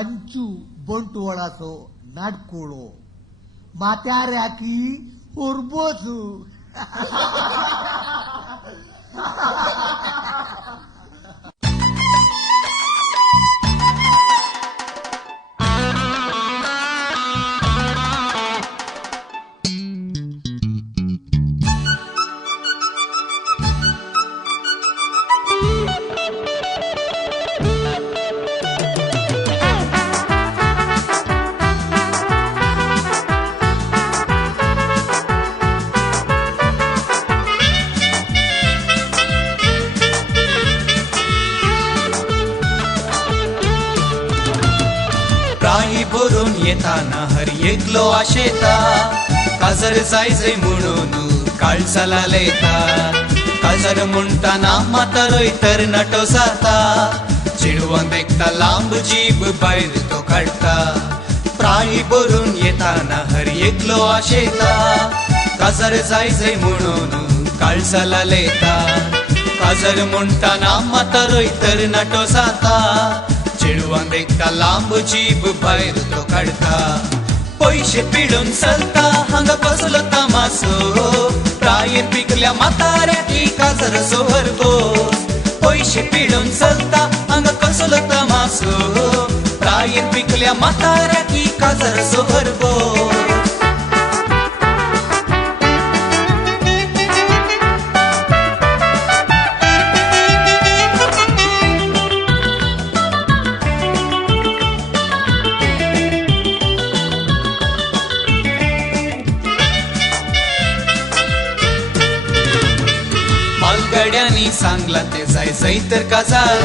ಮಂಚು ಬಂಟುವಳಸೋ ನಾಡ್ಕೊಳ್ಳೋ ಮಾತ್ಯಾರ್ಯಾಕಿ ಉರ್ಬೋಸು भरून येताना हरी एकलो आशेता काजर जायचे म्हणून काळजाला लेता काजर म्हणटाना म्हातारोय तर नटो जाता चिडवून देखता लांब जीब भायर तो काढता प्राणी भरून येताना हरी एकलो आशेता काजर जायचे म्हणून काळजाला लेता काजर म्हणटाना म्हातारोय तर नटो जाता चिडवून देखता लांब जीब भायर तो काढता पैसे पिडून चलता हांगा कसलो तमासो प्रायेन पिकल्या म्हाताऱ्याक काजर सोहरगो पैसे पिडून चलता हांगा कसलो तमासो प्रायेन पिकल्या म्हाताऱ्याक काजर सोहरगो मालगाड्यांनी सांगला ते जाय तर काजार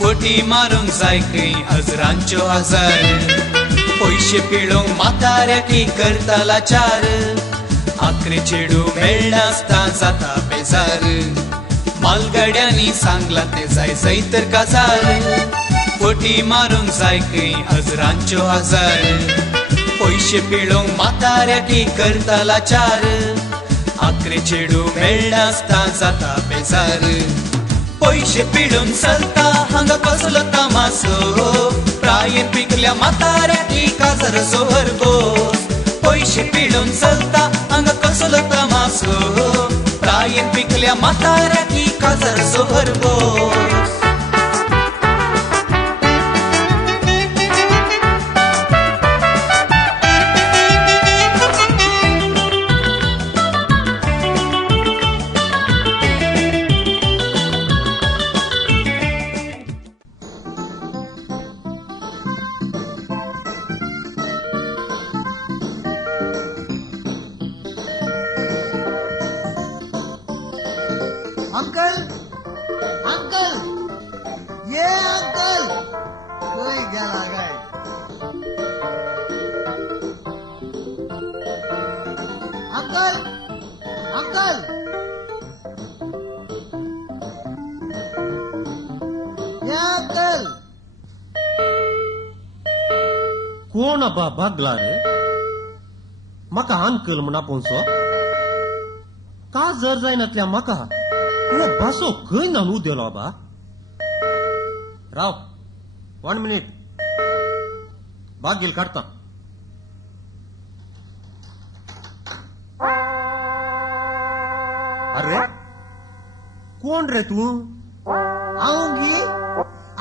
फोटी मारूंक जाय खंय हजरांच्यो हजार पैसे पिळोवंक म्हाताऱ्याक करता लाचार आखरे चेडू मेळनासता जाता बेजार मालगाड्यांनी सांगला ते जाय तर काजार फोटी मारूंक जाय खंय हजरांच्यो हजार पैसे पिळोवंक म्हाताऱ्याक करता लाचार आखरे चेडू मेळनासता जाता बेजार पैसे पिडून चलता हांगा कसलो तमासो प्रायेन पिकल्या म्हाताऱ्याक काजर सोहरगो पैसे पिडून चलता हांगा कसलो तमासो प्रायेन पिकल्या म्हाताऱ्याक काजर सोहरगो अंकल अंकल ये अंकल कोई गेला काय अंकल अंकल ये अंकल कोण अबा बागला रे म्हाका अंकल म्हणा पोंसो का जर जायनातल्या म्हाका तुला बसो खंय नानू दिलो बा राव 1 मिनिट बागील काढता अरे कोण रे तू आऊंगी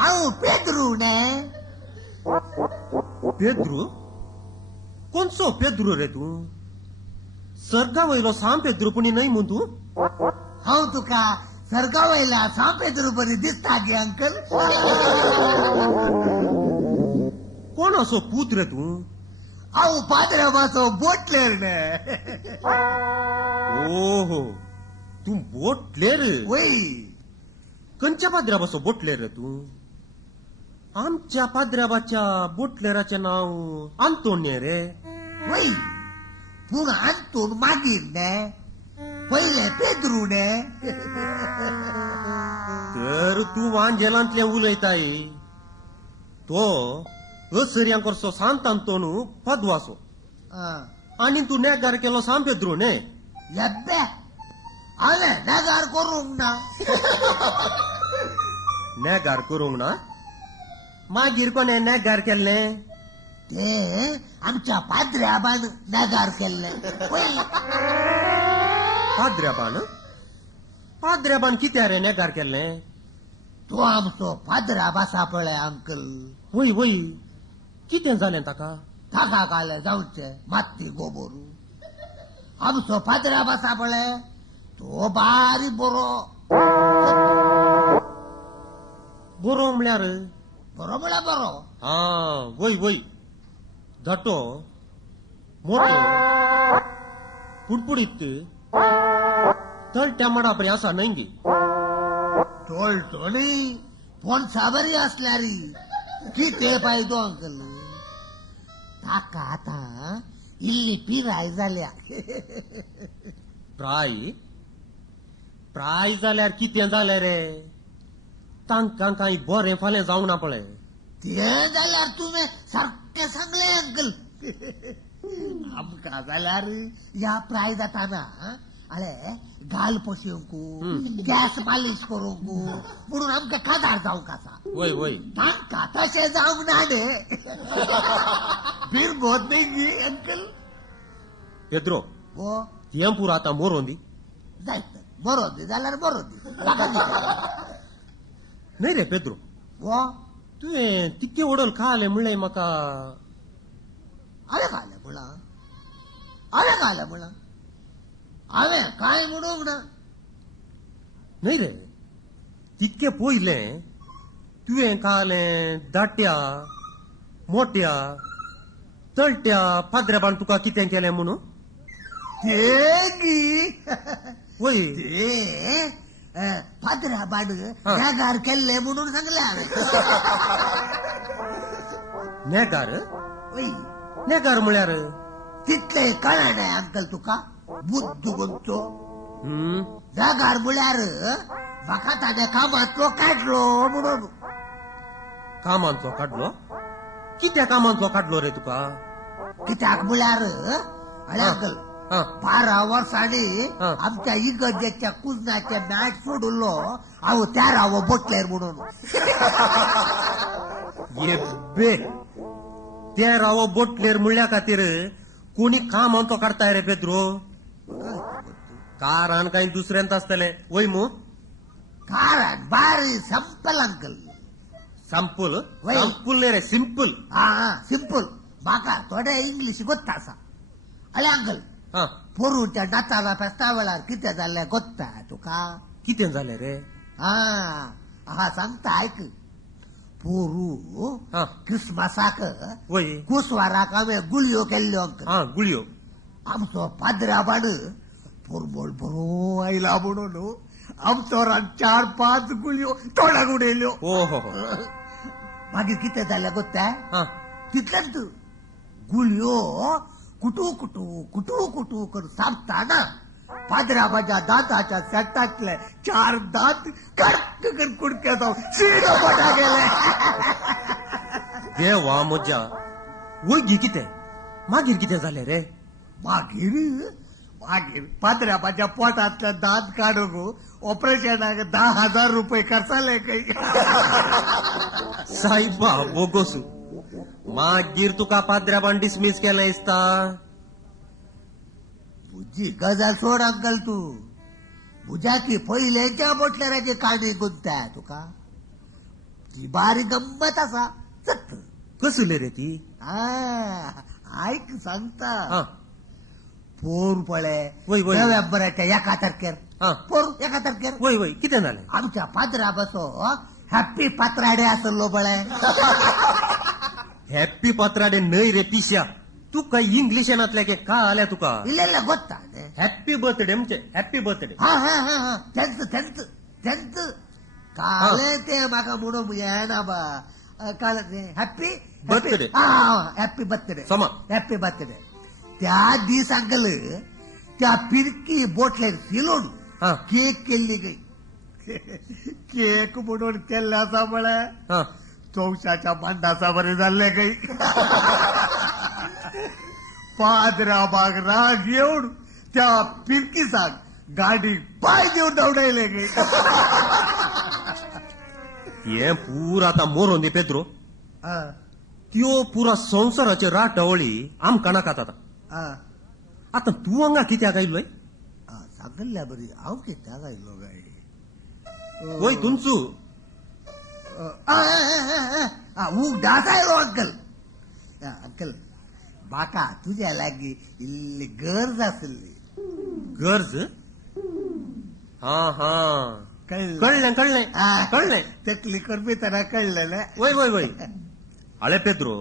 आऊ पेद्रू ने पेद्रू कोणसो पेद्रू रे तू सरगा वयलो साम पेद्रू पण नाही म्हण तू हांव तुका सरगावयला सांपेद्रूपरी दिसता गे अंकल कोण असो पूत रे तू हांव पाद्राबाचो बोटलेर ने ओहो तू बोटलेर वय खंयच्या पाद्राबाचो बोटलेर रे तू आमच्या पाद्राबाच्या बोटलेराचे नाव आंतोण्य रे वय पूण आंतून मागीर ने पहिले पेद्रू ने तर तू वांजेलांतले उलयताय तो असर्यांकरचो सांत आंतोनू पदवासो आनी तू नेगार केलो सांपेद्रू ने येब्बे हांवें नेगार करूंक ना नेगार करूंक ना मागीर कोणे नेगार केल्लें ते आमच्या पाद्र्याबान नगार केल्लें पळय. पाद्र्याबान कित्या रे नेगार केल्लें तो आमचो पाद्र्याबा सापळ्या अंकल. वय वय कितें जालें ताका ताका गाले जाऊचे माती गोबरू. आमचो पाद्र्याबा सापळे तो बारी बरो बरो म्हळ्यार बरो म्हळ्यार बरो. हा वय वय धाटो मोठो पुडपुडीत तळट्या मडा बरी आसा न्हय गे. टोळटो न्ही पोनसा बरी असल्यारी किते पाहिजे अंकल. ताका आता इल्ली पिराय जाल्या. प्राय जाल्यार कितें जालें रे तांकां कांय बरें फाल्यां जावंक ना पळय. ते जाल्यार तुमी सारखे सांगले अंकल. आमकां जाल्यार या प्राय जाताना अळे गाल पोशिवंकू गॅस मालिश करूंकू म्हणून आमकां काजार जावंक आसा. वय वय तांकां तशें जावंक ना रे. बीर बोत नाही गी अंकल. पेद्रो हो तें पुरो आतां मोरोन दी जायत बरो दी जाल्यार बरो दी. ताका कितें? न्हय रे पेद्रो हो तुवें तितके वडोल खाले म्हणलें म्हाका हांवें खालें म्हणा हांवें कांय म्हणूंक ना. न्हय रे तितके पयलें तुवें खालें धाट्या मोट्या तळट्या पाद्र्याबान तुका कितें केलें म्हणून ते गी वय ते पाद्र्याबान नगार केल्ले म्हणून सांगले हांवें. नेगार म्हळ्यार तितले कळ्ळें नाही अंकल तुका बुद्ध गुंचो. हम्म नगार म्हळ्यार म्हाका ताणे कामांतलो काडलो म्हणून. कामांचो काडलो कित्या कामांतलो काडलो रे तुका कित्याक म्हळ्यार अळे अंकल हा 12 वर्सांनी हा. आमच्या इगर्जेच्या कुजनाचे मॅट सोडलो हांव त्या रावो बोटलेर म्हणून. ये बे ते रावो बोटलेर म्हणल्या खातीर कोणी कामांचो काडताय रे पेद्रो. कारान कांय दुसऱ्यांत आसतले वय मू कारण बारी संपल अंकल. संपूल वय. संपूल न्हय रे सिंपल. हा सिंपल. म्हाका थोडे इंग्लीश गोत्ता आसा. अळे अंकल हा पोरूच्या नाताला फेस्ता वेळार कितें जाल्लें गोत्ता तुका. कितें जालें रे हा सांगता आयक. पोरू हा क्रिस्मसाक वय कुसवाराक हांवें गुळयो केल्ल्यो अंकल. हा गुळयो आमचो पाद्र्याबान पोरबोळ बरो आयला म्हणून आमचो 4-5 गुळयो तोंडाक उडयल्यो. ओ हो हो मागीर कितें जालें गोत्ता हा तितलेंच गुळयो कुटू कुटू करून सापताना पाद्र्याबाच्या दांताच्या सेटातले 4 दांत कडक करून कुडके जावन सीडो पोटा गेले. देवा म्हज्या वय कितें मागीर कितें जालें रे मागीर पाद्र्याबाच्या पोटातले दांत काडूंक ऑपरेशनाक 10,000 रुपये खर्चाले काही. सायबा बोगोसू मागीर तुका पाद्र्याबान डिसमीस केलें दिसता. तुझी गजाल सोड अंकल तू. बुजाकी पयलेच्या बोटलेराची काणी गुंताय तुका. ती बारी गंमत आसा. चत कसली रे ती आयक सांगता. हा पोर पळे वय, वय. नोव्हेंबराच्या 1 तारखेर हा. पोर 1 तारखेर वय वय कितें जालें आमच्या पाद्राबाचो हॅप्पी पात्राडे आसलो पळे. हॅप्पी पात्राडे न्हय रे पिश्या तू काय इंग्लिशनातल्या के का आल्या तुका. इल्लेला गोत्ता न्ही. हॅप्पी बर्थडे म्हणजे हॅप्पी बर्थडे. हा त्यांच काले ते म्हाका म्हणून येना बा. काल ते हॅप्पी Birthday. हॅप्पी बर्थडे समा. Happy birthday. त्या दिस अंकल त्या पिरकी बोटलेर फिलोन हा. केक केल्ली गई. केक म्हणून केल्ले आसा म्हळे हा चौशाच्या मांडाचा बरे जाल्ले काही. पाद्राबाग राग येऊन त्या पिरकीसाक गाडी पाय देऊन दौडायले काही. हे पूर आता मोरोन दे पेद्रो आ, त्यो पुरा संसाराचे राटवळी आमकां नाकात आ, आता तू हांगा कित्याक आयलोय आ, सांगल्या बरी हांव कित्याक आयलो गाय वय तुमचो डास आयलो अंकल अंकल म्हाका तुज्या लागीं इल्ली गरज आसली गरज हा हा कळ्ळें कळलें तकली करपितना कळलें ना वय वय वय आळे पेद्रो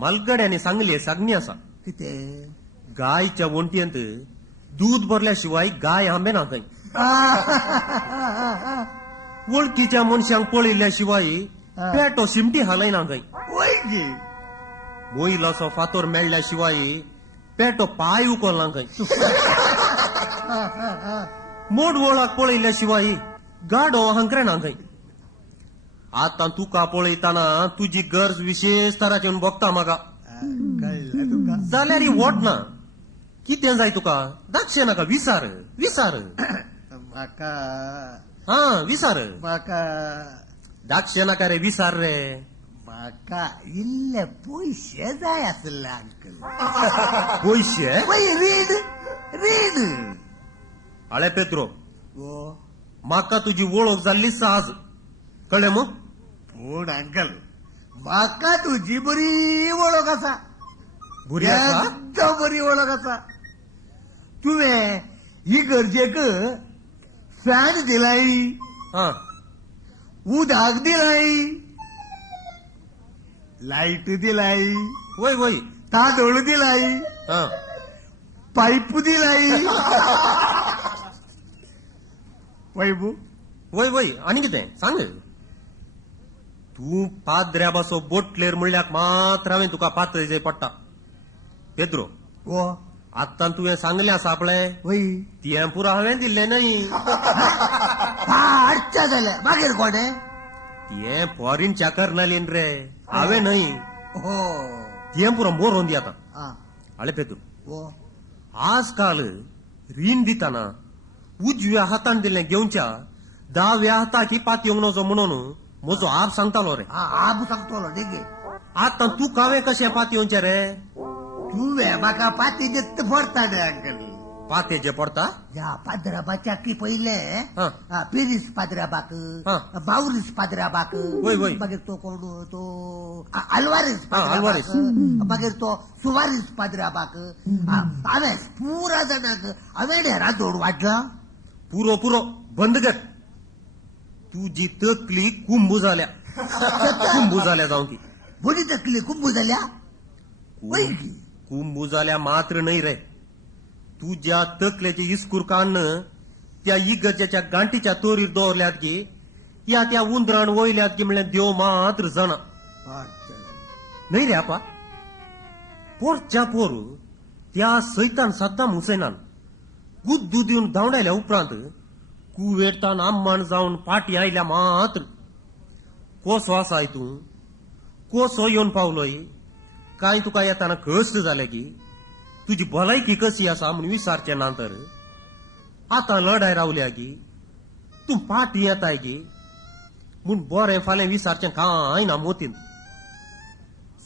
मलगड्याने सांगली सांगणी आसा कितें गायच्या वंटयेंत दूध भरल्याशिवाय गाय आंबे ना खंय वळखीच्या मनशांक पळयल्या शिवाय पेटो शिमटी हालयना खंय वय गे मोईलाचो फातोर मेळ्ळ्या शिवाय पेटो पाय उखलना खंय मोड वळाक पळयल्या शिवाय गाडो हांकरेना खंय आता तुका पळयताना तुजी गरज विशेष तराचेवन बगता म्हाका कळलं तुका जाल्यार ही वोट ना कितें जाय तुका दाक्षे नाका विचार विचार म्हाका हा विचार म्हाका दाक्षे नाका रे विचार रे म्हाका इल्ले पयशे जाय आसले अंकल पयशे पय रीण रीण आळे पेत्रो ओ म्हाका तुजी वळख जाल्ली साज कळ्ळें मग पूण अंकल म्हाका तुजी बरी वळख आसा बुरी आसा एकदम बरी वळख आसा तुवें ही गरजेक फॅन दिलाय हा उदक दिलाय लाईट दिलाय वय वय तांदूळ दिलाय हा पाईप दिलाय वैभू वय वय आनी कितें सांग तूं पाद्र्या बसो बोटलेर म्हणल्याक मात्र हांवें तुका पातळीचेर पडटा पेद्रो ओ आत्तां तुवें सांगलें आसा आपलें वय तें पुरो हांवें दिल्लें न्हय पाडच्या जाल्या मागीर कोणे तें फॉरीनच्या कर्नालीन रे हांवें न्हय हो तें पुरो मोरोन दी आतां आ, आळे पेद्रो ओ आजकाल रीण दिताना उजव्या हातान दिल्लें घेवच्या दाव्या हाताकी पात येवंक नजो म्हणून म्हजो आप सांगतालो रे आबू सांगतलो गे आतां तूं कावें कशें पात येवचें रे तुवें म्हाका पाती देत पडटा रे अंकल पाते जे पडटा ह्या पाद्राबाच्या की पहिले हा. पेरीस पाद्राबाक हा. बावरीस पाद्राबाक वय, वय. मागीर तो कोण तो आल्वारीस आल्वारीस. पाद्राबाक मागीर तो सुवारीस पाद्राबाक हांवें पुरा जाणांक हांवें हेरा जोड वाडला पुरो पुरो बंद कर तुजी तकली कुंभ जाल्या कुंभ जाल्या जावं की बोली तकली कुंभ जाल्या वय की कुंभ जाल्या मात्र नाही रे तुझ्या तकलेचे इस्कूर काढणं त्या इगर्जेच्या गांठीच्या तोरीर दवरल्यात की या त्या उंदरान वयल्यात की म्हणल्यार देव मात्र जाणा नाही रे आपा पोरच्या पोर त्या सैतान सद्दाम हुसैनान गुद्दू दिवन धांवडायल्या उपरांत कुवेरतान आम्मान जावन पाटी आयल्या मात्र कसो आसाय तूं कसो येवन पावलोय काय तुका येताना कष्ट जाले की तुजी भलायकी कशी आसा म्हूण विचारचे नंतर आतां लढाय रावल्या की तूं पाटी येताय की म्हूण बरें फाल्यां विचारचें कांय ना मोतीन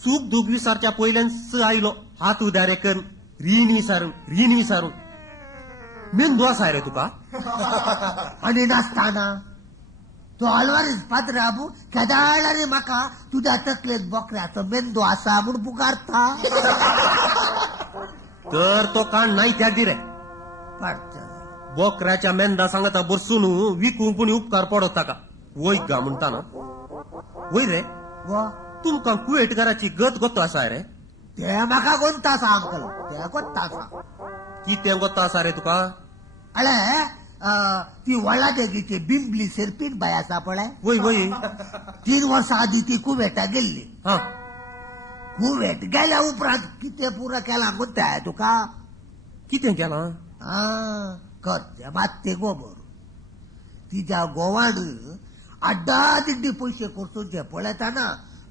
सूख दूख विचारच्या पयल्याच आयलो हात उदारे कर रीण विचारून मेंदू आसा रे तुका आनी नासताना तो आल्वारीस पाद्राबू केदाळा रे म्हाका तुज्या तकलेत बोकऱ्याचो मेंदू आसा म्हूण पुकारता तर तो काण नाही त्या रे पाडच्या बोकऱ्याच्या मेंदा सांगता बरसून विकूंक पुणी उपकार पडत ताका वय गा म्हणटाना वय रे वा तुमकां कुवेटकाराची गत गोत्तो आसा रे ते म्हाका कोणता आसा अंकल ते कोणता आसा कितें गोत्तो आसा रे तुका अळे ती व्हडला देगीची बिंबली सेरपीन बाय आसा पळय वय वय 3 वर्सां आदी ती कुवेटा गेल्ली हा कुवेट गेल्या उपरांत कितें पुरो केला म्हणटाय तुका कितें केलां करचे मात गोबर तिच्या गोवाड आड्डा दिड्डी पयशे खर्चूचे पळयताना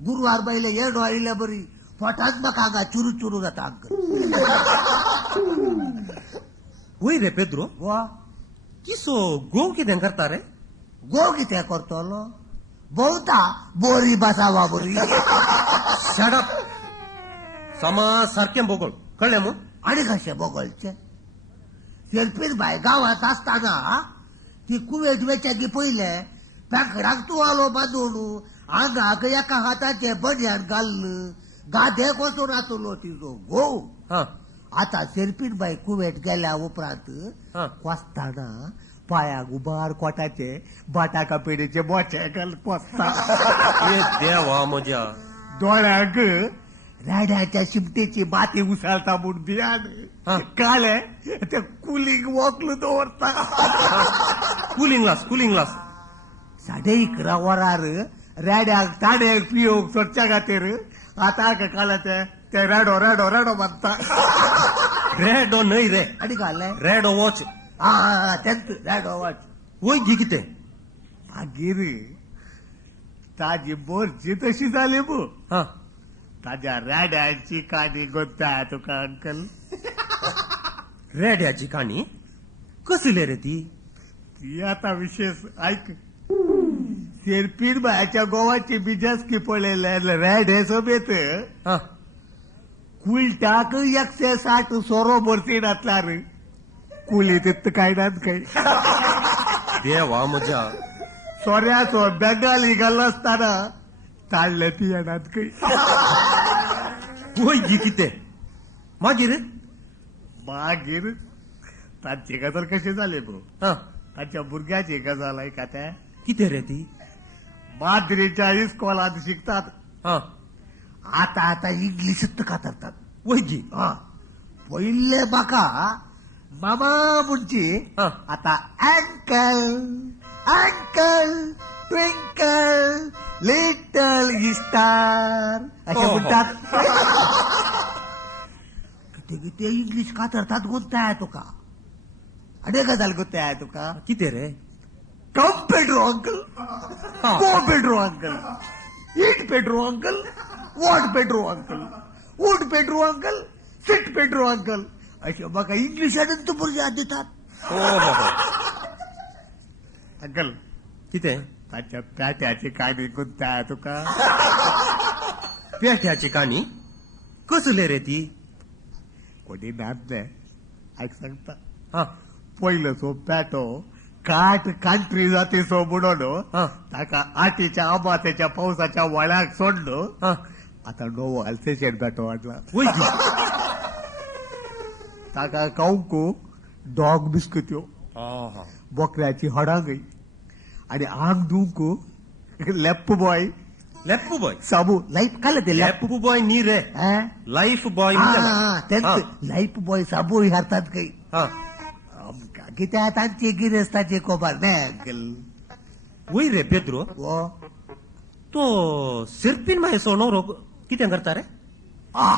गुरुवार बायले येडो आयले बरी पोटांत म्हाका हांगा चुरू चुरू जाता अंकल वय रे पेद्रो वा किसो गोव कितें करता रे गो कितें करतलो बहुता बोरी बसावा बोरी शडप समाज सारखे बोगळ कळले मग आणि कसे बोगळचे शेल्पीर बाय गावात असताना ती कुवेट वेचाकी पहिले पॅकडाक तू आलो बांधून आंगाक एका हाताचे बनियान घाललं गाधे कोसून आतलो तिजो गो हा आता शेल्पीन बाई कुवेट गेल्या उपरांत हा. कोसताना पायाक उबार कोटाचे बटाका पेडीचे बोचे घाल कोसता ए देवा म्हज्या डोळ्याक राड्याच्या शिमटेची माती उसाळता म्हूण भियान हा. काले ते कुलिंग वॉकलू दवरता कूलिंग ग्लास 11:30 वरार राड्याक ताड्याक पियोक सोडच्या खातीर आता काला ते राडो राडो राडो म्हणता रेडो न्हय रे आणि घालय रेडो वॉच हा तेंच राडो वाच वय घे कितें मागीर ताजी मोरची तशी जाली बो हा ताज्या राड्याची काणी गोंता तुका अंकल रेड्याची काणी कसली रे ती ती आता विशेष ऐक शेरपीर बायाच्या गोवाची बिजासकी पळयले रेड हे सोबेत हा कुलटाक 160 सोरो बरसीन आतल्यार कुली तित काय नात काय देवा म्हज्या सोऱ्याचो बेंगाली घाल असताना ताळले ती येणार काही वय घे कितें मागीर मागीर तांचे गजाल कशें जाले गो हा तांच्या भुरग्याची गजाल ऐका ते कितें रे ती माद्रीच्या इस्कॉलात शिकतात हा आता इंग्लिशीत कातरतात वय घे हा पहिले म्हाका मामा म्हणची हा. आता uncle uncle twinkle little star असे हो, हो. म्हणतात किती किती इंग्लिश कातरतात गुंताय तुका अडे गजाल गुंताय तुका कितें रे कम पेड्रो अंकल हा. Go Pedro uncle eat Pedro uncle what Pedro uncle would Pedro uncle sit Pedro uncle असे बघा इंग्लिशानंत भुरग्यात देतात हो हो हो अंकल कितें ताच्या प्याट्याची काणी गुंताय तुका पेठ्याची काणी कसले रे ती कोणी नात नाही ऐक सांगता हा पहिलं सो पॅटो काट कांट्री जाती सो बुडवलो हा. ताका आटीच्या आंबात्याच्या पावसाच्या वळ्याक सोडलो हा आता नो अल्सेशन पॅटो वाटला वय घे ताका काऊंकू डॉग बिस्किट्यो हा बोकड्याची हडांगई आणि आंग दुंकू लेप्प बॉय लेप्पू बॉय साबू लाईफ खाल्लं ते लेप्प लेप्पू बॉय नी रे लाईफ बॉय लाईफ बॉय साबू हारतात काही हा कित्या तांची गिरेस्ताची कोबार नाही अंकल वय रे पेद्रो वो तो सिरपीन माय सोनोरो कितें करता रे आ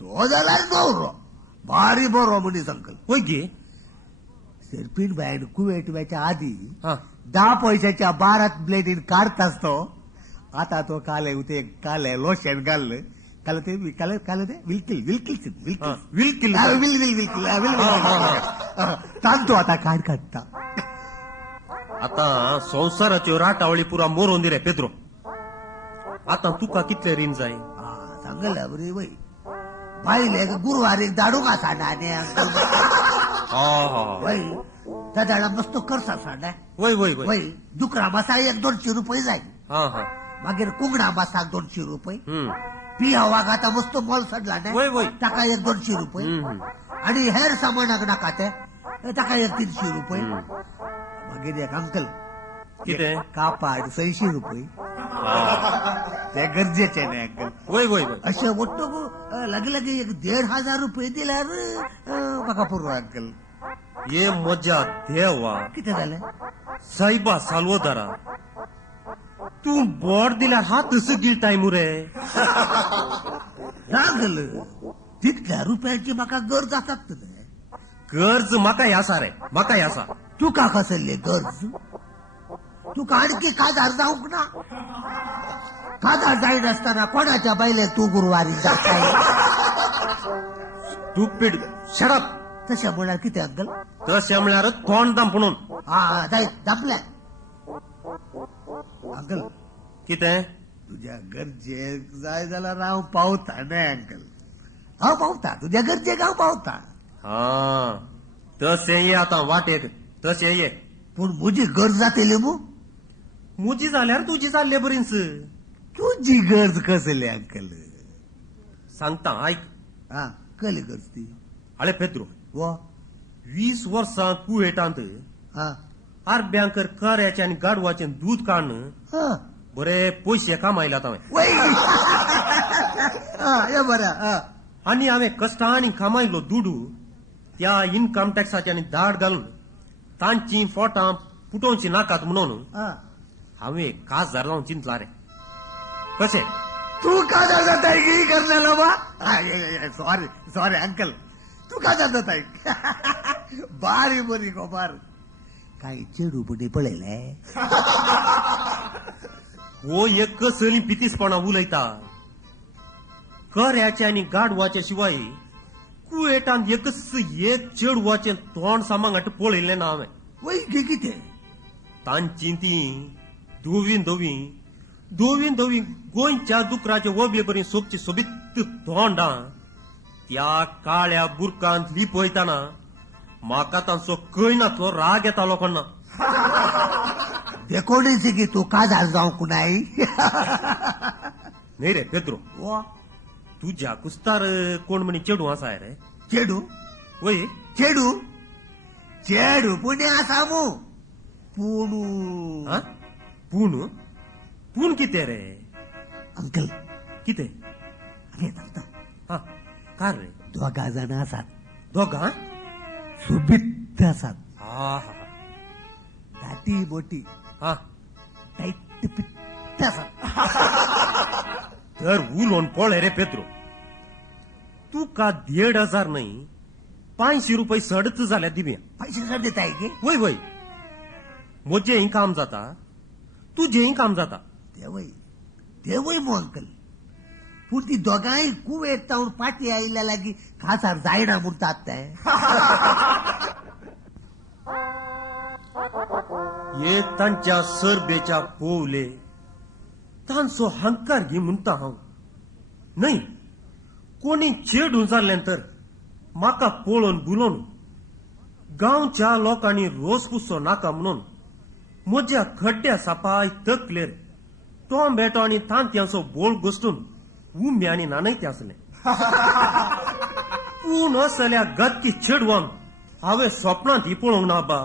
तो जाल्यार दवरो भारी बरो मनीस अंकल वय घे सिरपीन बायन कुवेटव्याच्या आधी हा 10 पैशाच्या 12 ब्लेडीन काढताच तो आता तो काले लोशन घाललं काल ते विलकिल हा. विलकिल तांतो आता काढ काढता आता संसाराच्यो राटावळी पुरा मोरोवन रे पेद्रो आता तुका कितले रीण जाय सांगल बरी वय बाईले गुरुवार एक दाडू का सांडा अंकल हा हा वय त्या दाडा मस्त करसा सांडा वय वय वय वय दुकरा मासा 100-200 रुपये जाईल हा हा मागीर कुंगडा मासाक 200 रुपये हम्म पिया वाघ आता मस्त मॉल सडला वय, वय. ताका 100-200 रुपये हम्म. आणि हेर सामानाक नाका ते ताका 100-300 रुपये मागीर एक अंकल कितें कापाड 600 रुपये हा. ते गरजेचे नाही अंकल वय वय वय असे वाटतो लगे लगे 1,500 रुपये दिल्यार म्हाका पुरो अंकल ये मजा देवा किती झालं साईबा सालवदारा तू बोर्ड दिल्यार हात गिळटाय मुरे रागल तितल्या रुपयांची म्हाका गरज आसात न्हय. कर्ज म्हाका यासा रे म्हाका यासा तुका कसले गरज तुका आणखी काजार जाऊक ना काजार जाय नसताना कोणाच्या बायले तू गुरुवारी जाताय स्टुपिड शडप तशा म्हळ्यार किती अंकल तशें म्हळ्यार तोंड दामपुणून हा जाय दापल्या अंकल कितें तुझ्या गरजेक जाय जाल्यार हांव पावता न्हय अंकल. हांव पावता तुझ्या गरजेक हांव पावता. हा तसे ये आता वाटेक तसे ये. पूण म्हजी गरज जातली मू. मुजी जाल्यार तुजी जाल्ले बरींच. तुझी गरज कसली अंकल. सांगता ऐक. हा कसली गरज ती. आळे पेद्रो वो 20 वर्सां कुवेटांत हा आर्ब्यांकर कार्याचे आनी गाडवाचे दूध काडून हा बरे पयशे कामायल्यात हांवें. वय हा ये बऱ्या हा आनी हांवें कश्टांनी कामायलो दुडू त्या इन्कम टॅक्साचे आनी धाड घालून तांची फोटां पुटोवची नाकात म्हणून हा. हांवें काजार लावन चिंतला रे. कशें तू का जाता की करण्याला बा. सॉरी सॉरी अंकल तू का जाता बारी बरी गोबार काही चेडूपणी पळयले. हो एक कसली पितीसपणा उलयता. कर्याचे आनी गाडवाचे शिवाय कुवेटांत एकच एक चेडवाचें तोंड सामांगाट पळयल्लें ना हांवें. वय घे कितें. तांची ती दोवीन गोंयच्या दुकराचे वबले बरी सोबची सोबीत तोंडां त्या काळ्या बुरकांत लिपयतना म्हाका तांचो कळनातलो राग येतालो कोणा. देखोडीची की तू का जावंक नाही. न्ही रे पेद्रो वा तुज्या कुस्तार कोण म्हणी चेडू आसा रे. चेडू वय चेडू चेडू पुणे आसा मू. पूण हा पूण कितें रे. अंकल कितें आगे सांगता. हा काय रे. दोगा जाण आसात. दोगां सुबित्त आसात. हा दाटी मोठी हा टाईट पित्त आसात. तर उलोवन पळय रे पेद्रो. तुका 1,500 न्हय 500 रुपये सडत जाल्यार दिव्या. पैसे सर देताय की वय म्हजेंय काम जाता तुजेंय काम जाता. देवय मो अंकल. पूण ती दोगांय कुवेट तावन पाटी आयिल्ल्या लागीं खासार जायना म्हणटात ते. ये तांच्या सरबेच्या पोवले तांचो हंकार घे म्हणटा हांव. न्हय कोणी चेडू जाल्ल्यानंतर म्हाका पळोवन बुलोवन गांवच्या लोकांनी रोस पुसो नाका म्हणून म्हज्या खड्ड्या सापाय तकलेर टोमॅटो आनी तांतयांचो बोळ घोष्टून उम्यांनी नानयते आसले. पूण असल्या गत्ती चेडवांक हांवें स्वप्नांत पळोवंक ना बा.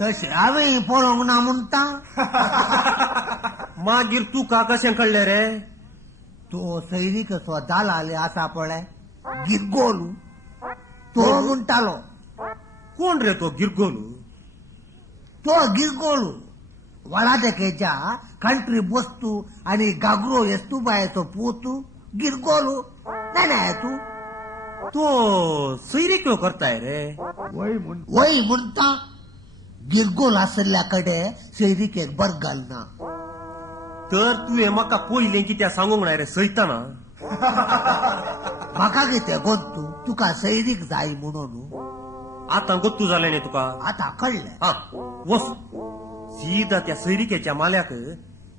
तशें हांवें पळोवंक ना म्हणटा. मागीर तुका कशें कळ्ळें रे. तो सैनीक असो दालाले आसा पळय गिरगोलू तो म्हणटालो. कोण रे तो गिरगोलू. तो गिरगोलू वळादेकेच्या कंट्री बस्तू आनी गागरो येस्तूबायचो पोतू गिरगोलू नाही तू. तो सैरिक्यो करताय रे. वय म्हणटा. गिरगोल आसल्या कडेन सैरीकेक बर घालना. तर तुवें म्हाका पयलें कित्याक सांगूंक ना रे सैताना. म्हाका कितें गोंतू तुका सैरीक जाय म्हणून. आतां गोत्तू जालें न्ही तुका. आतां कळ्ळें. हा वस सीदा त्या सैरिकेच्या माल्याक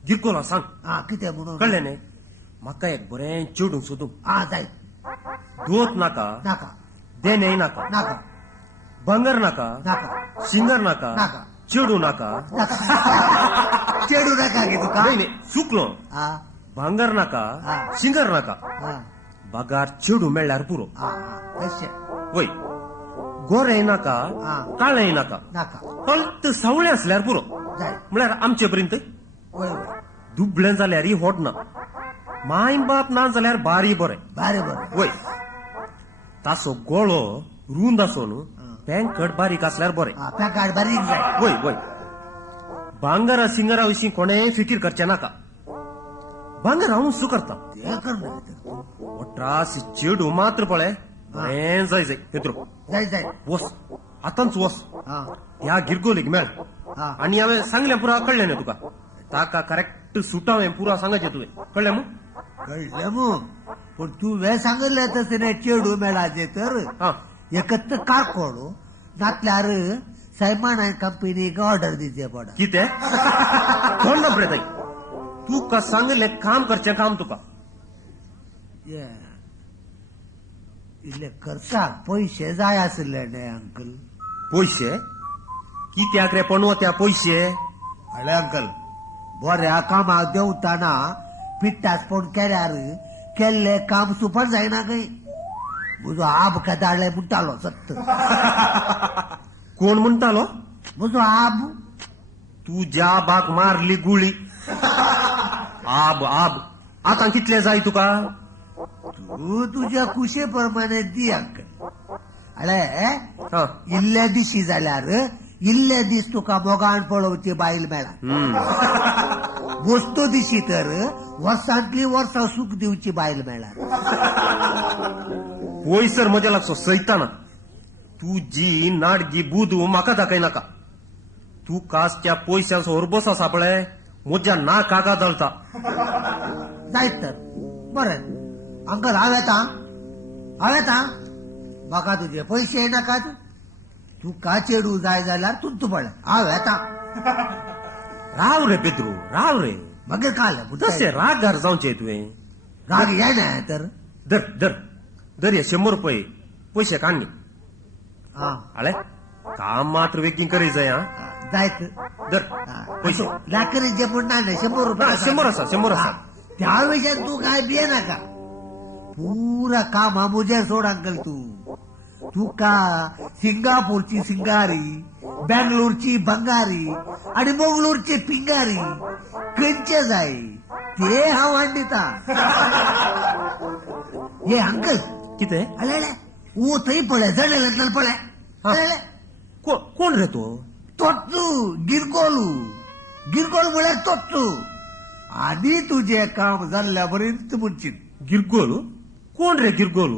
गिरगोला सांग. हा कितें म्हणून. कळ्ळें न्ही. म्हाका एक बरें चेडूं सोदूं. हा जाय. दोत नाका नाका देणेय नाका नाका भांगर नाका नाका शिंगर नाका नाका. चेडू नाका. चेडू नाका गे तुका. नाही चुकलो. हा भांगर नाका हा. शिंगर नाका हा बागार चेडू मेळ्ळ्यार पुरो. हा तशें वय गोरेय नाका हा. काळेय नाका नाका कळत सावळे असल्यार पुरो. जाय. म्हळ्यार आमचे पर्यंत वय दुबळें जाल्यार होडना माय बाप ना जाल्यार बारी बरें. बरें बरें. वय तासो गोळो रुंद आसून पॅंकट बारीक असल्यार बरें. हा पॅकाड बारीक जाय. वय वय भांगरा सिंगरा विशीं कोणेय फिकीर करचे नाका. भांगर हांव सु करता. ते करना त्रास चेडू मात्र पळय बरें जाय जाय पेद्रो. जाय जाय. वस आतांच वस हा ह्या गिरगोलीक मेळ. हा आनी हांवें सांगलें पुरा कळ्ळें न्ही तुका. ताका करेक्ट सुटावें पुरा सांगचें तुवें. कळ्ळें मू. कळ्ळें मू. पूण तुवें सांगलें तशें चेडू मेळाचे तर हा एकत्र कारकोडू नातल्यार सैमान कंपनीक ऑर्डर दिवचे पडा. कितें कोण नपरे ताई. तू का सांगले काम करचे काम तुका ये इल्ले खर्चाक पैसे जाय आसले न्ही अंकल. पैसे कित्याक रे पण त्या पैसे अरे अंकल बऱ्या कामाक देवताना पिट्टास पण केल्यार केल्ले काम सुपर जायना खंय. म्हजो आब केदाडले म्हणटालो सत्त. कोण म्हणतालो म्हजो आब तू ज्या बाग मारली गुळी आब आब आता कितले जाय तुका तू तुझ्या कुशे प्रमाणे दी अंकल. अरे हा. इल्ल्या दिशी जाल्यार इल्ले दीस तुका मोगान पळोवची बायल मेळा. वस्तू दिशी तर वर्सांतली वर्सां सूख दिवची बायल मेळा. पयसर म्हज्या लागसो सैताना तू जी नाडगी बुदू म्हाका दाखय नाका. तू कासच्या पयशांसोर बसा सापळे म्हज्या नाकाका जळटा. जायत तर बरें अंकल हांव येता. म्हाका तुजे पयशे नाकात. तुका चेडू जाय जाल्यार तूं पळय हांव येता. राव रे पेद्रू राव रे मागीर काल तसे राग जावचे तुवें. राग येना तर धर धर धर हे 100 रुपये पयशे काडणी. हा आळे काम मात्र वेगीन करी जाय हा. जायत धर पैसे लाकडी जे पण नाही 100 रुपये 100 आसा 100 आसा. त्या विषयात तू काय बिये नाका. पुरा कामा मुजेर सोड अंकल. तुका सिंगापूरची सिंगारी बँगलोरची बंगारी आणि मंगळूरची पिंगारी खंयचे जाय ते हांव हांडिता. हे अंकल कितें अले ओ थंय पळय जडलेल्यातल्यान पळय. हा. अले, कोण रे तो तोच गिरगोल म्हळ्यार तोच. आनी तुझे काम जाल्ल्या पर्यंत म्हणशील गिरगोल कोण रे गिरगोल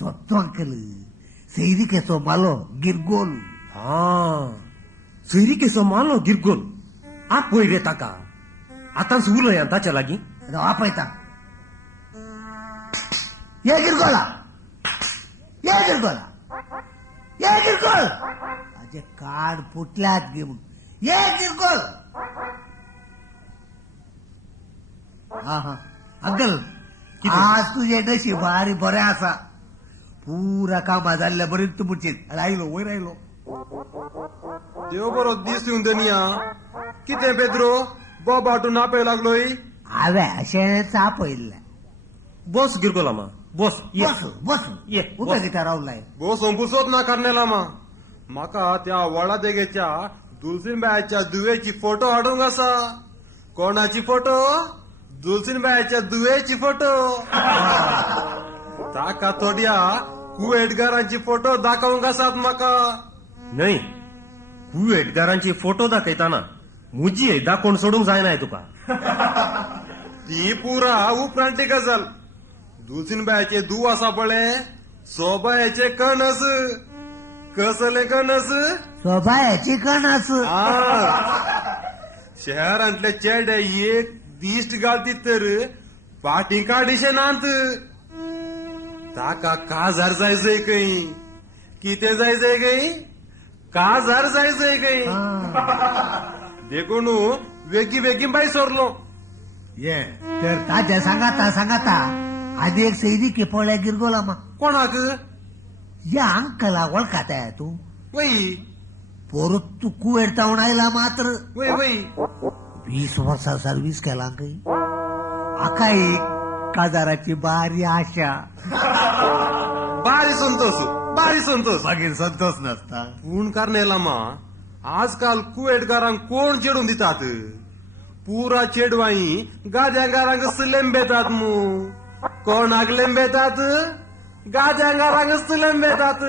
तोच अंकल. सैरिकेचो मालो गिरगोल. हा सैरी केसो मालो गिरगोल. आपय रे ताका आतांच उलय ताच्या लागीं. आपयता ये गिरगोला ये गिरगोल हाजे कान फुटल्यात घेऊन ये गिरगोल. हा हा अंकल आज तुझे नशीब भारी बरें आसा. पुरा कामा जाल्ल्या पर्यंत म्हणशील राहिलो वयर राहिलो. देव बरो दीस येऊन दनिया कितें पेद्रो बोब हाटून आपय लागलोय. हांवें अशेंच आपयल्लें. बस गिरगोला मा बस ये बस ये, उबे बस. कित्या रावलाय. भो संपुसोच ना करनेला मा म्हाका त्या व्हडा देगेच्या दुलसीनबायाच्या दुवेची फोटो हाडूंक आसा. कोणाची फोटो दुलसीनबायाच्या दुवेची फोटो. ताका थोड्या कुवेटकारांची फोटो दाखवूंक आसात म्हाका. न्हय कुवेटकारांची फोटो दाखयताना म्हजी दाखोवन सोडूंक जायना तुका. ती पुरा उपरांटी गजाल. दुलसीनबायाचे दू आसा पळय सोबायाचे कणस. कसले कणस सोबायाची कणस. शहरांतले चेडे एक दिश्ट घालतीत तर पाटी काडिशे नांत. ताका काजार जायचंय खंय. कितें जायचंय खंय काजार जायचंय खंय. देखून वेगी बेगीन बाय सोरलो. ये तर ताजे सांगाता आधी एक सैनिक पळय गिरगोला मा. कोणाक या अंकला वळखाताय तू. वई परत तू कुवेट जाऊन आयला मात्र वई वई 20 वर्षा सर्व्हिस केला काही. आका एक काजाराची बारी आशा. बारी संतोष मागीर संतोष नसता. पूण करनेला मा आजकाल कुवेटकारांक कोण चेडून दितात. पुरा चेडवाई गाद्यांगारांक लेंबेतात मू. कोणाक लेंबेतात गाद्यांगारांक लेंबेतात.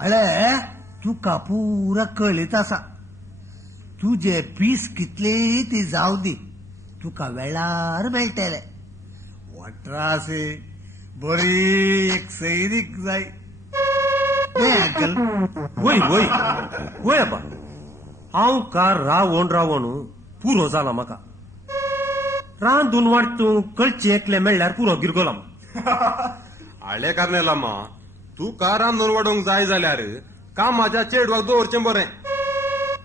अळे तुका पुरा कळीत आसा. तुझे पीस कितले ती जाऊ दी तुका वेळार मेळटले. वट्रासे बरी एक सैनिक जाय. अंकल वय वय वय आबा हांव कार रावण पुरो जाला म्हाका. रांदून वाटतू कळचे एकले मेळ्ळ्यार पुरो गिरगोला. आळे करनेला मा तू का रांदून वाडोवंक जाय जाल्यार कामाच्या चेडवाक दवरचें बरें.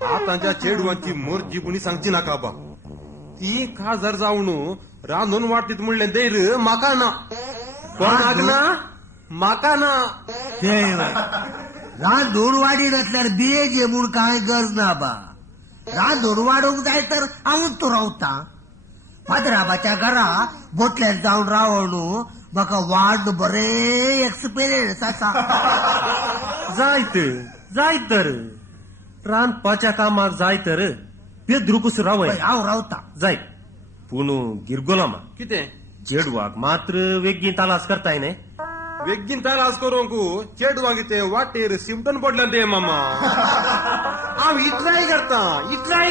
आतांच्या चेडवांची मोरजी कुणी सांगची नाका बा ती खासदार जाऊन रांदून वाटीत म्हणले दैर माका ना कोणाक ना माका ना ते रांदून वाडी नसल्यार बिये जे म्हूण कांय गरज ना बा रांदून वाडूंक जाय तर हांवूच तूं रावता फादराबाच्या घरा बोटल्यान जावन रावण म्हाका वाड बरे एक्सपिरियन्स आसा जाय तर रांदपाच्या कामाक जाय तर बेद्रुकूच रावय हांव रावता जाय पूण गिरगोलामा कितें चेडवाक मात्र वेगळी तालास करताय न्ही वेगीन तालास करूंक चेडवांक ते वाटेर सिमटन पडल्या ते मामा हांव इतलाय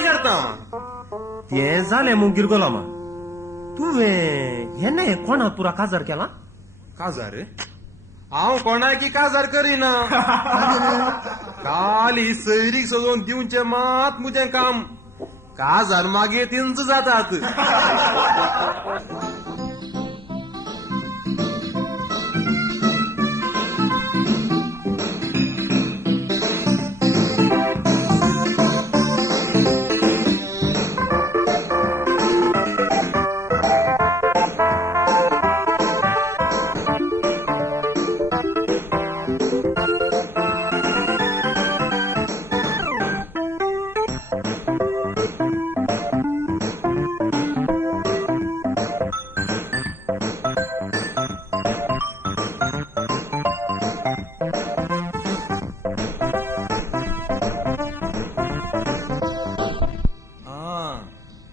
करता ते जालें मग गिरगोलामा तुवें हेने कोणा पुरा काजार केला काजार हांव कोणाकी काजार करीना खाली सैरीक सोडून दिवचे मात मुजें काम काजार मागे तिंच जातात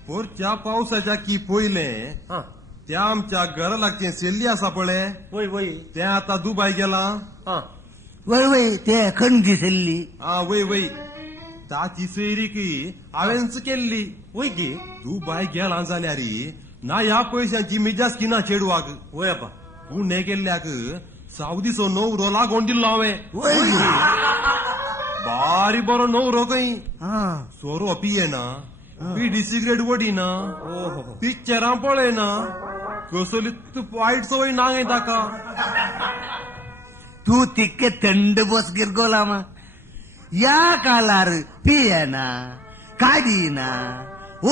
पोरच्या पावसाच्या की पयले हा त्या आमच्या घरा लागचे सेल्ली आसा पळय वय ते आता दुबाय गेला हा वय ते खणगी सल्ली वय ताची सैरीक हांवेंच केल्ली वय गे दुबाय गेला जाल्यार ना ह्या पैशांची मिजाज किना चेडवाक वय अप्पा पुणे गेल्ल्याक सावदीचो नवरो लागोन दिल्लो हांवें वय बारी बरो नवरो खंय हा सोरो पियेना बिडी सिगरेट वडीना पिक्चरां पळयना कसली वायट सवय ना गे ताका तू तितके थंड बस गिरगोलामा या कालार पियेना काडीना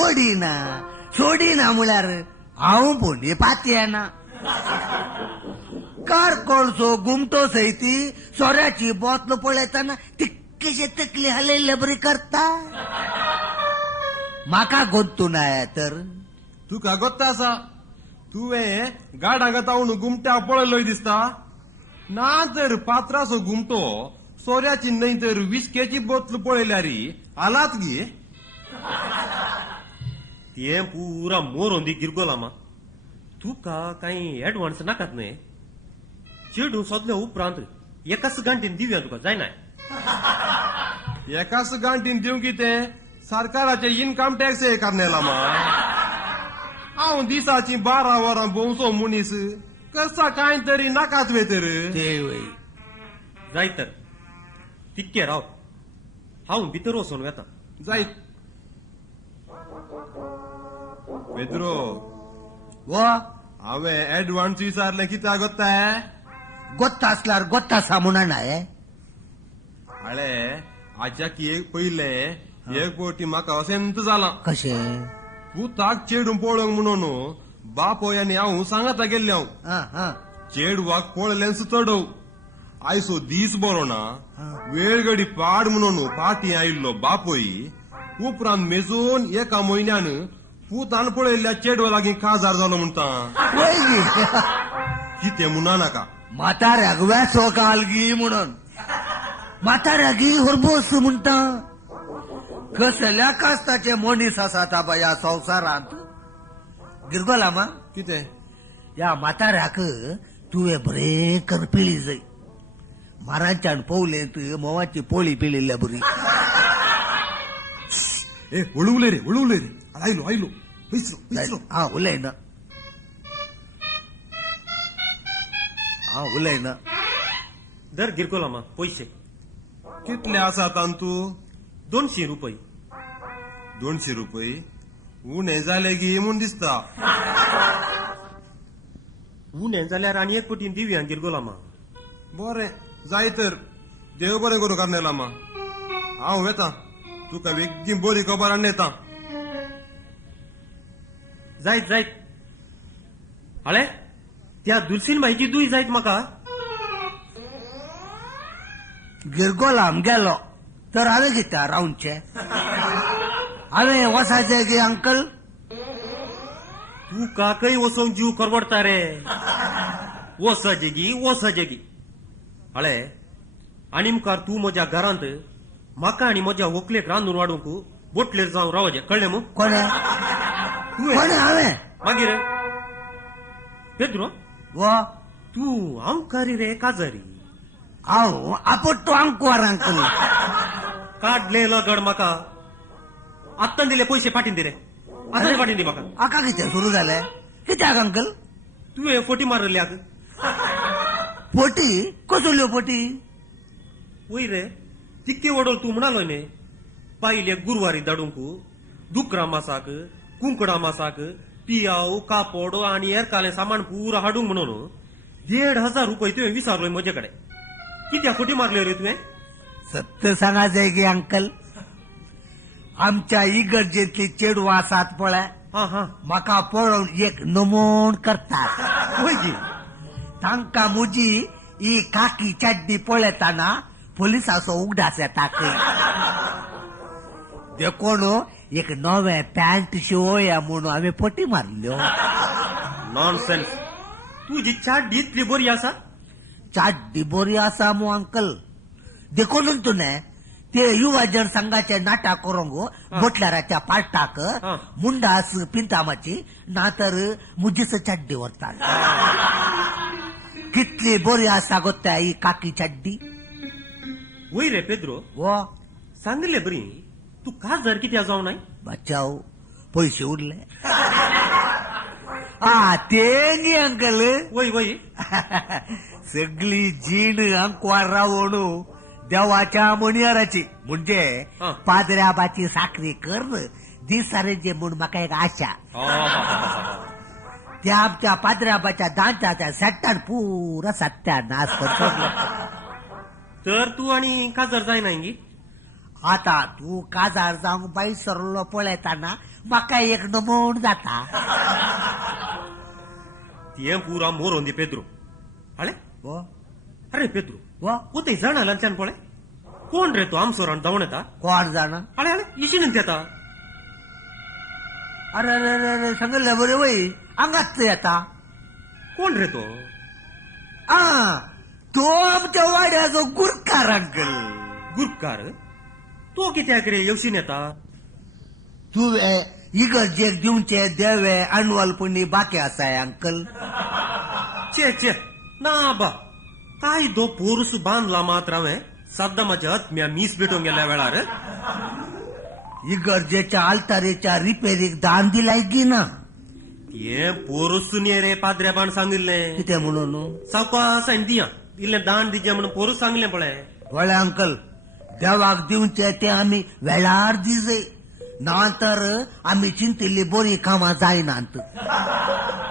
ओडीना सोडीना म्हळ्यार हांव पोंडी पातयेना कार कोळसो गुमटो सयती सोऱ्याची बोतल पळयतना तितकेशे तकली हलयल्ले बरी करता म्हाका गोंतू नाय तर तुका गोत्त आसा तुवें गाडांगा तावून गुमट्या पळयलोय दिसता ना तर पात्राचो गुमटो सोऱ्याची न्हय तर विस्केची बोतल पळयल्यार आलात गे ते पुरा मोरून दी गिरगोलामा तुका कांय एडवान्स नाकात न्ही चेडू सोदल्या उपरांत एकाच घंटेन दिव्या तुका जायना एकाच गांठीन दिवं कितें सरकाराचे इन्कम टॅक्स हे करनेला मा हांव दिसाची 12 वरां भोवसो मुनीस कसा कांय तरी नाकात वे तर ते वय जाय तर तितके राव हांव भितर वचून वेता जायत पेद्रो व हांवें एडवान्स विचारलें कित्याक गोत्ताय गोत्ता असल्यार गोत्ता सामुना नाय हाळे हाच्या की एक पयले एक पोटी म्हाका असेंत जाला कशें पुताक चेडूं पळोवंक म्हणून बापोय आनी हांव सांगाता गेल्ले हांव हा चेडवाक पळयलेंच चडव आयसो दीस बरो ना वेळ घडी पाड म्हणून फाटी आयिल्लो बापोय उपरांत मेजून एका म्हयन्यान पुतान पळयल्ल्या चेडवा लागीं काजार जालो म्हणटा वय गे कितें म्हणा नाका म्हाताऱ्याक वेसो कालगी म्हणून म्हाताऱ्यागी हरबोस म्हणटा कसल्या कास्ताचे मनीस आसात आबा ह्या संवसारांत गिरगोलामा कितें ह्या म्हाताऱ्याक तुवें बरें करपिळी जाय मारांच्यान पवलेंत मोवाची पोळी पिळिल्ल्या बरी ए वळवले रे आयलो विसरो हा उलयना उलयना दर गिरगोलामा पैसे कितले आसा तांतू 200 रुपये 200 रुपये उणे जाले गी म्हूण दिसता उणें जाल्यार आनी एक पटीन दिव्या गिरगोलामा बरें जाय तर देव बरें करूं करनेला मा हांव वेता तुका वेगळी बरी खबर आनी येता जायत जायत हळे त्या दुलसीन बाईची दुई जायत म्हाका गिरगोल आमगेलो तर हांवें कित्या रावनचे हांवें वसाचे गे अंकल तू काकय वसोंक जीव करवडता रे वसजेगी हळे आनी मुखार तू म्हज्या घरांत म्हाका आनी म्हज्या व्हंकलेक रांदून वाडूंक बोटलेर जावन रावचे कळ्ळें मू कोणे हांवें मागीर पेद्रो वो तू आमकारी रे काजारी हांव आपोट्टो आंकवार अंकल काढले लगड म्हाका आत्तान दिले पयशे फाटीन दे रे आतां फाटीन दी म्हाका आका कितें सुरू जालें कित्याक अंकल तुवें फोटी मारल्याक पोटी कसल्यो पोटी वय रे तितके वडोल तू म्हणालो न्ही पायले गुरुवारी धाडूंक दुकरा मासाक कुंकडा मासाक पियाव कापड आनी एरकालें सामान पुरा हाडूंक म्हणून 1,500 रुपये तुवें विचारलोय म्हजे कडेन कित्याक फोटी मारल्यो रे तुवें सत्य सांगा जाय गे अंकल आमच्या इगर्जेतली चेडवां आसात पळय हा हा म्हाका पळोवन एक नमोण करतात वय गी तांकां म्हजी ही काकी चड्डी पळयताना पुलिसाचो उगडास येता देखून एक नवे पॅन्ट शिवया म्हणून हांवें पटी मारल्यो नॉनसेन्स तुजी चाड्डी इतली बरी आसा चड्डी बरी आसा मू अंकल देखून तू न्ही ते युवा जनसंघाचे नाटक करूंक बोटल्याराच्या पाटाक हा. मुंडास पिंतामाची नातर मुजीच चड्डी व्हरतात कितली बरी आसा गो त्या ही काकी चड्डी वय रे पेद्रो वो सांगले बरी तू काजार कित्या जाव नाय बचाव पैसे उरले ते न्ही अंकल वय वय सगळी जीण अंकवार रावण देवाच्या मणियाराची म्हणजे हा. पादऱ्याबाची साखरी कर दिसारेचे म्हूण म्हाका एक आशा त्या आमच्या पादऱ्याबाच्या दांच्याच्या सेट्टान पुरा सत्यानाश करतो तर तू आणि काजार जायना गी आता तू काजार जावंक बाई सरलो पळयताना म्हाका एक नमोण जाता ते पुरा मोरोन दी पेद्रो हळे वो अरे पेद्रो वो उते जाणा लंचान पळे कोण रे तू आमसोरान धांवन येता कोण जाणा हळे हळे इशिनंत येता अरे अरे अरे अरे सांगले बरे वय आंगात येता कोण रे तो तो आमच्या वाड्याचो गुरकार अंकल गुरकार तो कित्याक रे येवशीन येता तुवें इगर्जेक दिवचे देवे अनुवालपणी बाकी आसाय अंकल चे ना बा काय दो पोरुस बांधला मात रावे सद्दां म्हाज्या आत्म्या मीस भेटून गेल्या वेळार इगर्जेच्या आल्तारेच्या रिपेरीक दान दिलाय की ना हे पोरुस न्ही रे पाद्र्याबान सांगिल्लें कितें म्हणून सावकास आनी दिया इल्लें दान दिजे म्हणून पोरुस सांगलें पळय पळय अंकल देवाक दिवचे ते आमी वेळार दिजे नातर आमी चिंतिल्ली बरी कामां जायनात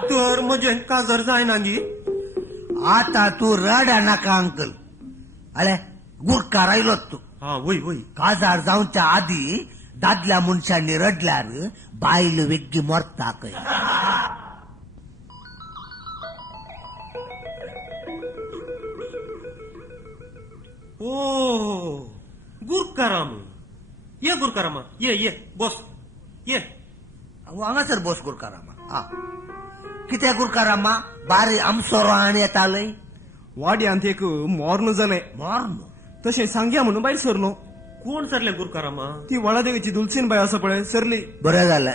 तर म्हजें काजार जायना गी आता तू रडा नाका अंकल अरे गुरकार आयलो तू हा वय वय काजार जावच्या आधी दादल्या मनशांनी रडल्यार बायल वेग्गी मरता खंय ओ गुरकाराम ये गुरकारामा ये बस ये हांगासर बोस गुरकारामा कित्या गुरकारामा बारी आमसोरो आनी येतालय वाड्यांत एक मोर्न जालें मोर्न तशें सांगया म्हणून भायर सरलो कोण सरले गुरकारामा ती वळादेवीची दुलसीन बाय आसा पळय सरली बरें जालें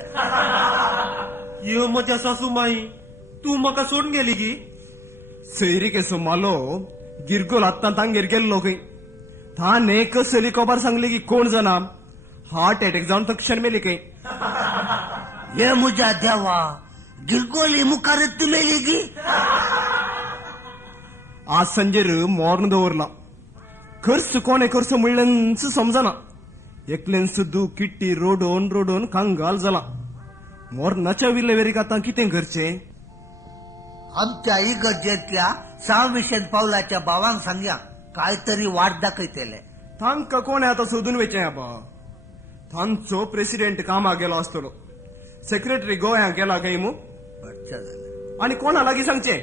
ये म्हज्या सासू माई तू म्हाका सोडून गेली गी सैरीक एसो मालो गिरगोल आत्तां तांगेर गेल्लो खंय तान एकच सली खबर सांगली की कोण जाणा हार्ट अटॅक जावन तक्षण मेली खंय हे म्हज्या देवा गिरगोली मुखारच मेली गी आज संजेर मोर्न दवरला खर्च कोणे खर्च म्हणलेंच समजना एकल्यान सुद्दू किट्टी रोडोन कांगाल जाला मोर्नाच्या विलेवेरीक आतां कितें करचें आमच्या इगर्जेतल्या 6 मिशन पावलाच्या भावांक सांगया काहीतरी वाट दाखयतले तांकां कोणे आतां सोदून वेचें आबा तांचो प्रेसिडेंट कामाक गेलो आसतलो सेक्रेटरी गोंयांक गेला काय मू अच्छा झालं आणि कोणा लागीं सांगचे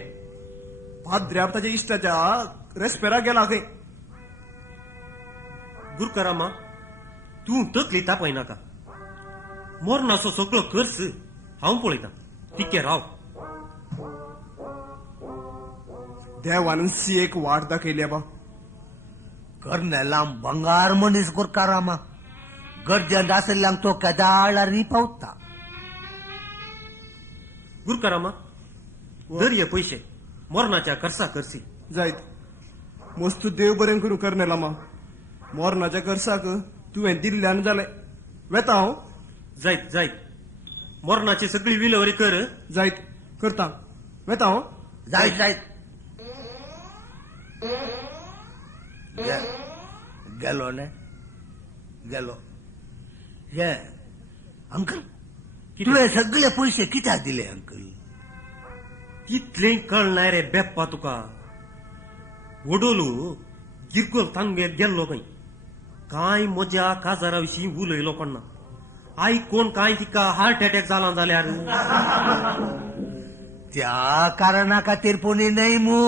पाद्र्याप ताच्या इश्टाच्या रेस्पेराक गेला खंय गुरकारामा तू तकली तापय नाका मोरनाचो सगळो खर्च हांव पळयता तिके राव देवान एक वाट दाखयली बा कर्नेलां बंगार मनीस गुरकारामा गरजेंत आसल्ल्यांक तो केदाळ रिपावता गुरकारामा दर हे पयशे मोरनाच्या कर्सा करसी जायत मस्त देव बरें करूं करनेला मा मोरनाच्या कर्साक तुवें दिल्ल्यान जालें वेता हांव जायत जायत मोरनाची सगळी विलवरी कर जायत करता वेता हांव जायत जायत गेलो ने गेलो हे अंकल तुवें सगळे पयशे कित्याक दिले अंकल तितले कळनाय रे बेप्पा तुका वडोलू गिरकोल तांगेत गेल्लो खंय कांय म्हज्या काजारा विशीं उलयलो कोणा आई कोण कांय तिका हार्ट अटॅक जाला जाल्यार त्या कारणा खातीर पुणी न्हय मू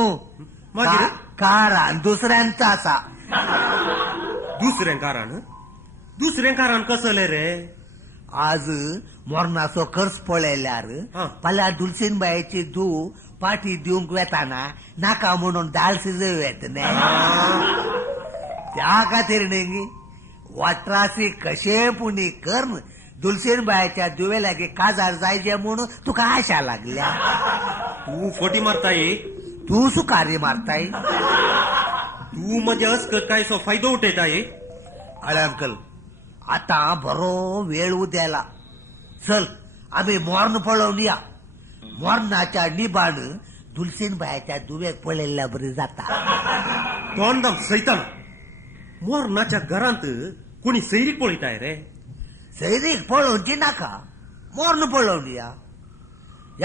मागीर? कारण दुसऱ्यांचा आसा दुसरें कारण कसले रे आज मोरनाचो खर्च पळयल्यार हा. फाल्यां दुलसीनबायेची धूव पाठी दिवंक वेताना नाका म्हणून दाळ शिजव येत न्ही त्या खातीर न्ही वाट्रासी कशे पुणी कर्ण दुलसीनबायेच्या दुवे लागी काजार जायचे म्हणून तुका आशा लागल्या तू फोटी मारताय तू सुकारी मारताय तू म्हज्या अस्कर कांयचो फायदो उठयताय अरे अंकल आता बरो वेळ उद्याला चल आम्ही मोर्न पळवून या मोर्नाच्या निबाण दुलसीनबायच्या दुवेक पळयल्ल्या बरी जाता तोंडाम सैतान मोरनाच्या घरांत कोणी सैरीक पळयताय रे सैरीक पळोवची नाका मोर्न पळवून या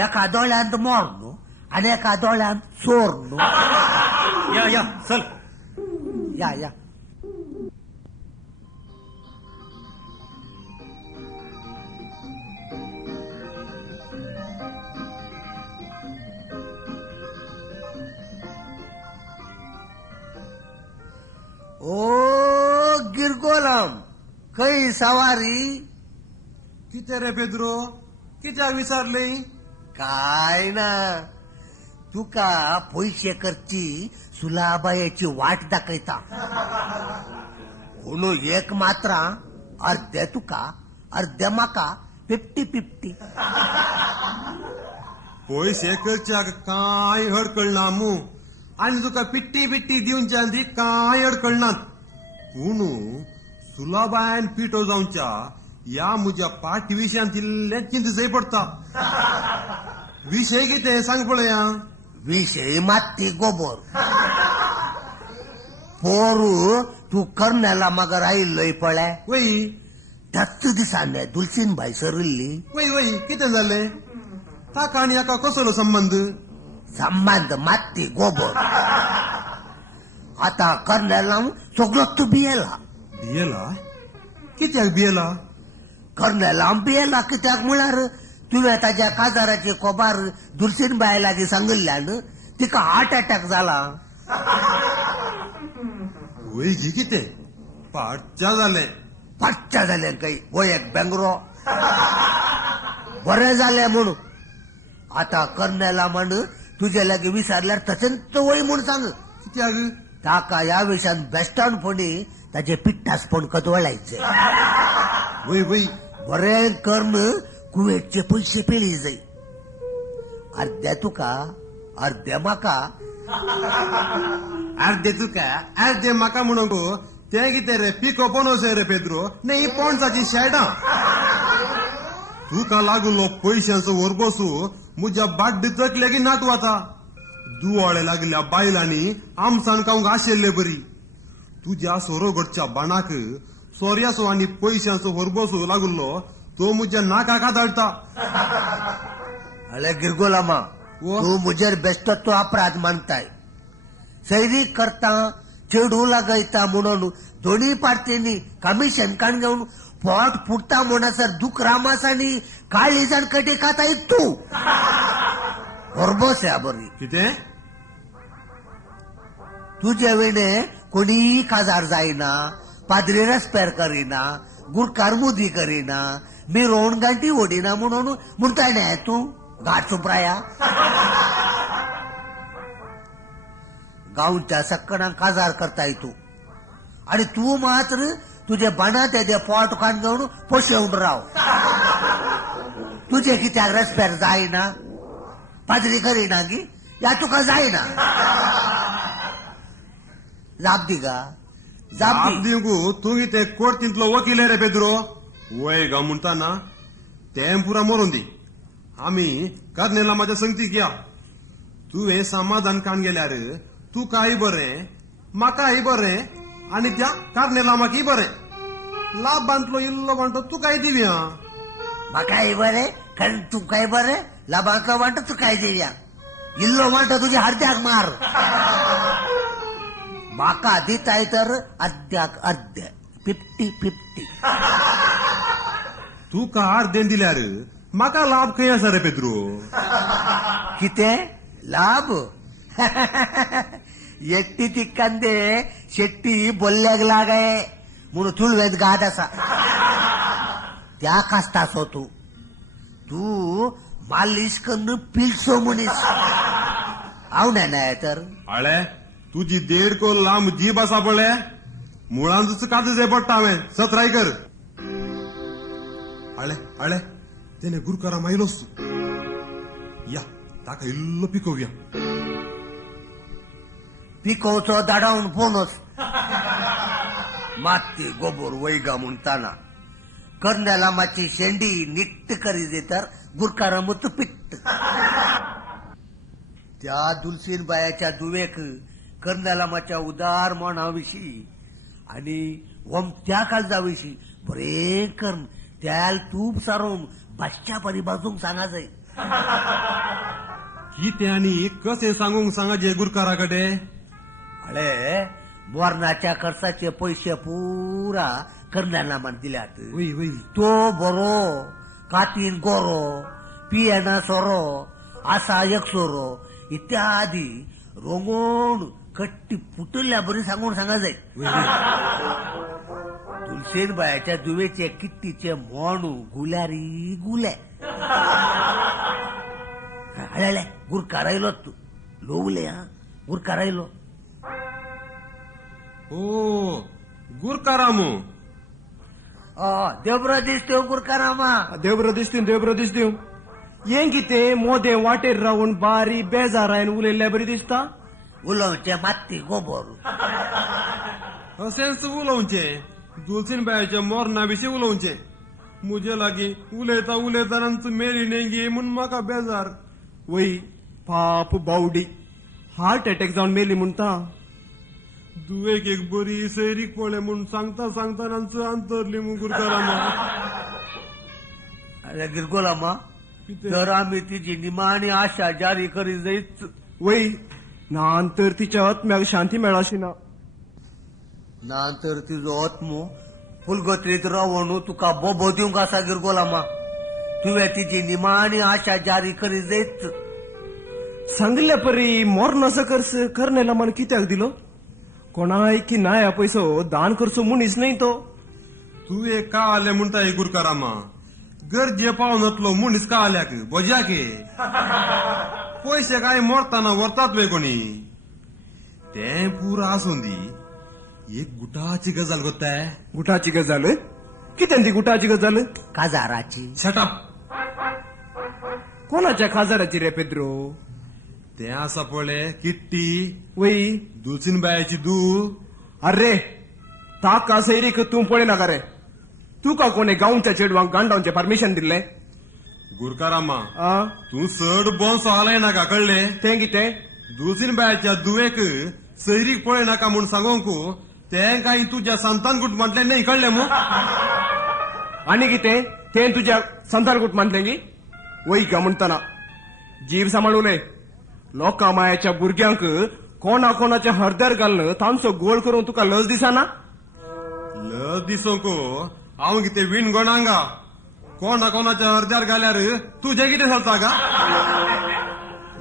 एका दोळ्यांत मोर्न आणि एका दोळ्यांत सोर्न या चल या या ओ गिरगोलम खंय सवारी कितें रे पेद्रो कित्याक विचारले काय ना तुका पयशे करची सुलाबायेची वाट दाखयता म्हणून एक मात्रा अर्धे तुका अर्धे म्हाका 50-50 पयशे करच्याक कांय हडकळना मू आनी तुका पिट्टी बिट्टी दिवच्या ती कांय अडकळनात पूण सुलाबायन पिटो जावच्या या म्हज्या पाठी विशयान तिल्ले चिंत जाय पडटा विशय कितें सांग पळया विषय माती गोबर पोरू तू कर्नेला मागर आयिल्लोय पळय वय त्याच दिसाने दुलसीनबाई सरिल्ली वय वय कितें जालें ताका आनी हाका कसलो संबंध माती गोबर आता कर्नेला सगळोच भियेला भियेला कित्याक भियेला कर्नेला भियेला कित्याक म्हळ्यार तुवें ताच्या काजाराची कोबार दुलसीनबाई लागीं सांगिल्ल्यान तिका हार्ट अटॅक जाला वय जी कितें पाडच्या जालें पाच्च्या जालें काही हो एक बेंगरो बरें जालें म्हणून आता कर्नेला म्हण तुझे लागीं विचारल्यार तशेंच वय म्हूण सांग कित्याक ताका ह्या विशयान बेस्टपणी ताचे पिट्टासपण कदवळायचे वय वय बरें कर्ण कुवेटचे पयशे पेली जाय अर्धे तुका अर्धे म्हाका अर्धे तुका अर्धे म्हाका म्हणून गो तें कितें रे पिको पोनोस रे पेद्रो न्ही पोणसाची शेडां तुका लागलो पयशांचो वरबसू म्हज्या बाड्डे तकले की नात वता दुवाळे लागल्या बायलांनी आमसान खावंक आशिल्ले बरी तुज्या सोरोगडच्या बाणाक सोर्याचो आनी पयशांचो वरबसू लागलो तो म्हज्या नाकाक आदळटा अरे गिरगोलामा वो? तू मुजेर बेस्टत्व अपराध मानताय सैरीक करता चेडू लागायता म्हणून दोन्ही पार्टींनी कमिशन काण घेवन पोट फुटता म्हणसर दुःख रामासानी काळी जाण कटी खाता तू बरोबर आहे बरी कितें तुझ्या वेळे कोणी काजार जायना पाद्री रेस्पेर करीना गुरकार मुदी करीना मिरवून गांठी ओडिना म्हणून म्हणताय नाही तू घाट सुप्राया गावच्या सक्कणांक काजार करताय तू आणि तू मात्र तुझे बना ते पोट कान घेऊन पोशेवून राव तुझे कित्याक रेस्पेर जायना पाद्री करीना की या तुका जायना जाप दी का जाप दी दिवू तू कितें कोर्टींतलो वकील रे पेद्रो वय गा म्हणटाना तें पुरा मरून दी आमी कर्नेला माझ्या संगतीक या तू हे समाधान कान गेल्यार तुकाय बरें म्हाकाय बरें आणि त्या कर्नेला म्हाकाय बरें लाभ बांधलो इल्लो म्हणतो तू काय दिव्या म्हाकाय बरें कारण तू काय बरें लाभांतलो वांट तू काय दिव्या इल्लो वांट तुझ्या हर्द्याक मार म्हाका दिताय तर अर्ध्याक अर्ध 50-50 तू का अर्देन दिल्यार म्हाका लाभ खंय आसा रे पेद्रो किते लाभ एट्टी तिक्कांदे शेट्टी बोल्ल्याक लागाय म्हणून तुळवेत गाठ असा त्या कास्तासो तू मालिश करून पिलसो मनीस हांव नाही तर आळे तुझी देड को लांब जीब आसा पळय मुळांच काजू जे पडटा हांवें सत्राय कर आळे तेने गुरकारा मायलोस तू या ताका इल्लो पिकोवया पिकोवचो दाडावून पोनोस माती गोबोर वैगा म्हणटाना कर्नेला माची शेंडी निट्ट करी देतर गुरकारा मुत पिट्ट त्या दुलसीन बायाच्या दुवेक कर्नेला माच्या उदार मनाविषयी आणि वमत्या काळजाविषयी बरे कर्ण त्याल तूप सारून बादशा परी बाजूक सांगा जाय कितें आनी कशें सांगूंक सांगा जे गुरकारा कडेन अळे बोरनाच्या खर्चाचे पैसे पुरा कर्नेला मान दिल्यात वय वय तो बरो कातीन गोरो पियेना सोरो आसा एक सोरो इत्यादी रोंगोण कट्टी फुटल्या बरी सांगून सांगा जाय तुलसेन बायाच्या दुवेचे किट्टीचे मोणू गुल्यारी गुले अळे गुरकारायलो तू लोवले हा गुरकारायलो ओ गुरकारामू देवबरो दिसतो गुरकारामा देव बरो दिसतीव यें कितें मोदे वाटेर रावून बारी बेजारायन उलयल्ल्या बरी दिसता उलोवचे माती गोबोर अशेंच उलोवचे दुलसीन बायाच्या मोरणा विशीं उलोवचे मुजे लागीं उलयतानाच मेली नेंगी म्हूण म्हाका बेजार वय पाप बावडी हार्ट अटॅक जावन मेली म्हणटा दुवेक एक बरी सैरीक पळय म्हूण सांगतानाच अंतरली मू गुरकारामा अरे गिरगोलामा तर आम्ही तिची निमाणी आशा जारी करी जायच वय नांतर तिच्या आत्म्याक शांती मेळाशी ना नंतर तिजो आत्मो फुलगत्रीत रावण तुका बोबो दिवंक आसा गिरगोलामा तुवें तिची निमाणी आशा जारी करी जायच सांगल्या परी मोर सकर्स कर्नेला मन कित्याक दिलो कोणाय की नाय पैसो दान करचो मनीस नाही तो तू एक का आले म्हणटाय गुरकारामा गरजे पावनतलो मनीस का आल्याक बजाके पैसे काय मोरताना व्हरतात वे कोणी ते पुरा आसून दी एक गुटाची गजाल गोताय गुटाची गजाल कित्यान ती गुटाची गजाल काजाराची शटअप कोणाच्या खाजाराची रे पेद्रो ते आसा पळय किट्टी वय दुलसीन बायाची दू अरे ताका सैरीक तू पळय नाका रे तुका कोणे गांवच्या चेडवांक गांडावचे परमिशन दिले गुरकारामा आ तू चड बोंसो आलाय नाका कळले तें कितें दुलसीन बायाच्या दुवेक सैरीक पळय नाका म्हूण सांगोंक तें काय तुझ्या संतान गुट म्हटले नाही कळले मू आनी कितें तें तुज्या संतान गुट मानलें गी वय गा म्हणटना जीव सांबाळ उलय लोकां मायाच्या भुरग्यांक कोणाच्या हरद्यार घालून तांचो गोळ करून तुका लज दिसाना लज दिसोंक हांव कितें विणगोणांगा कोणाच्या अर्द्यार घाल्यार तुझे कितें चलता गा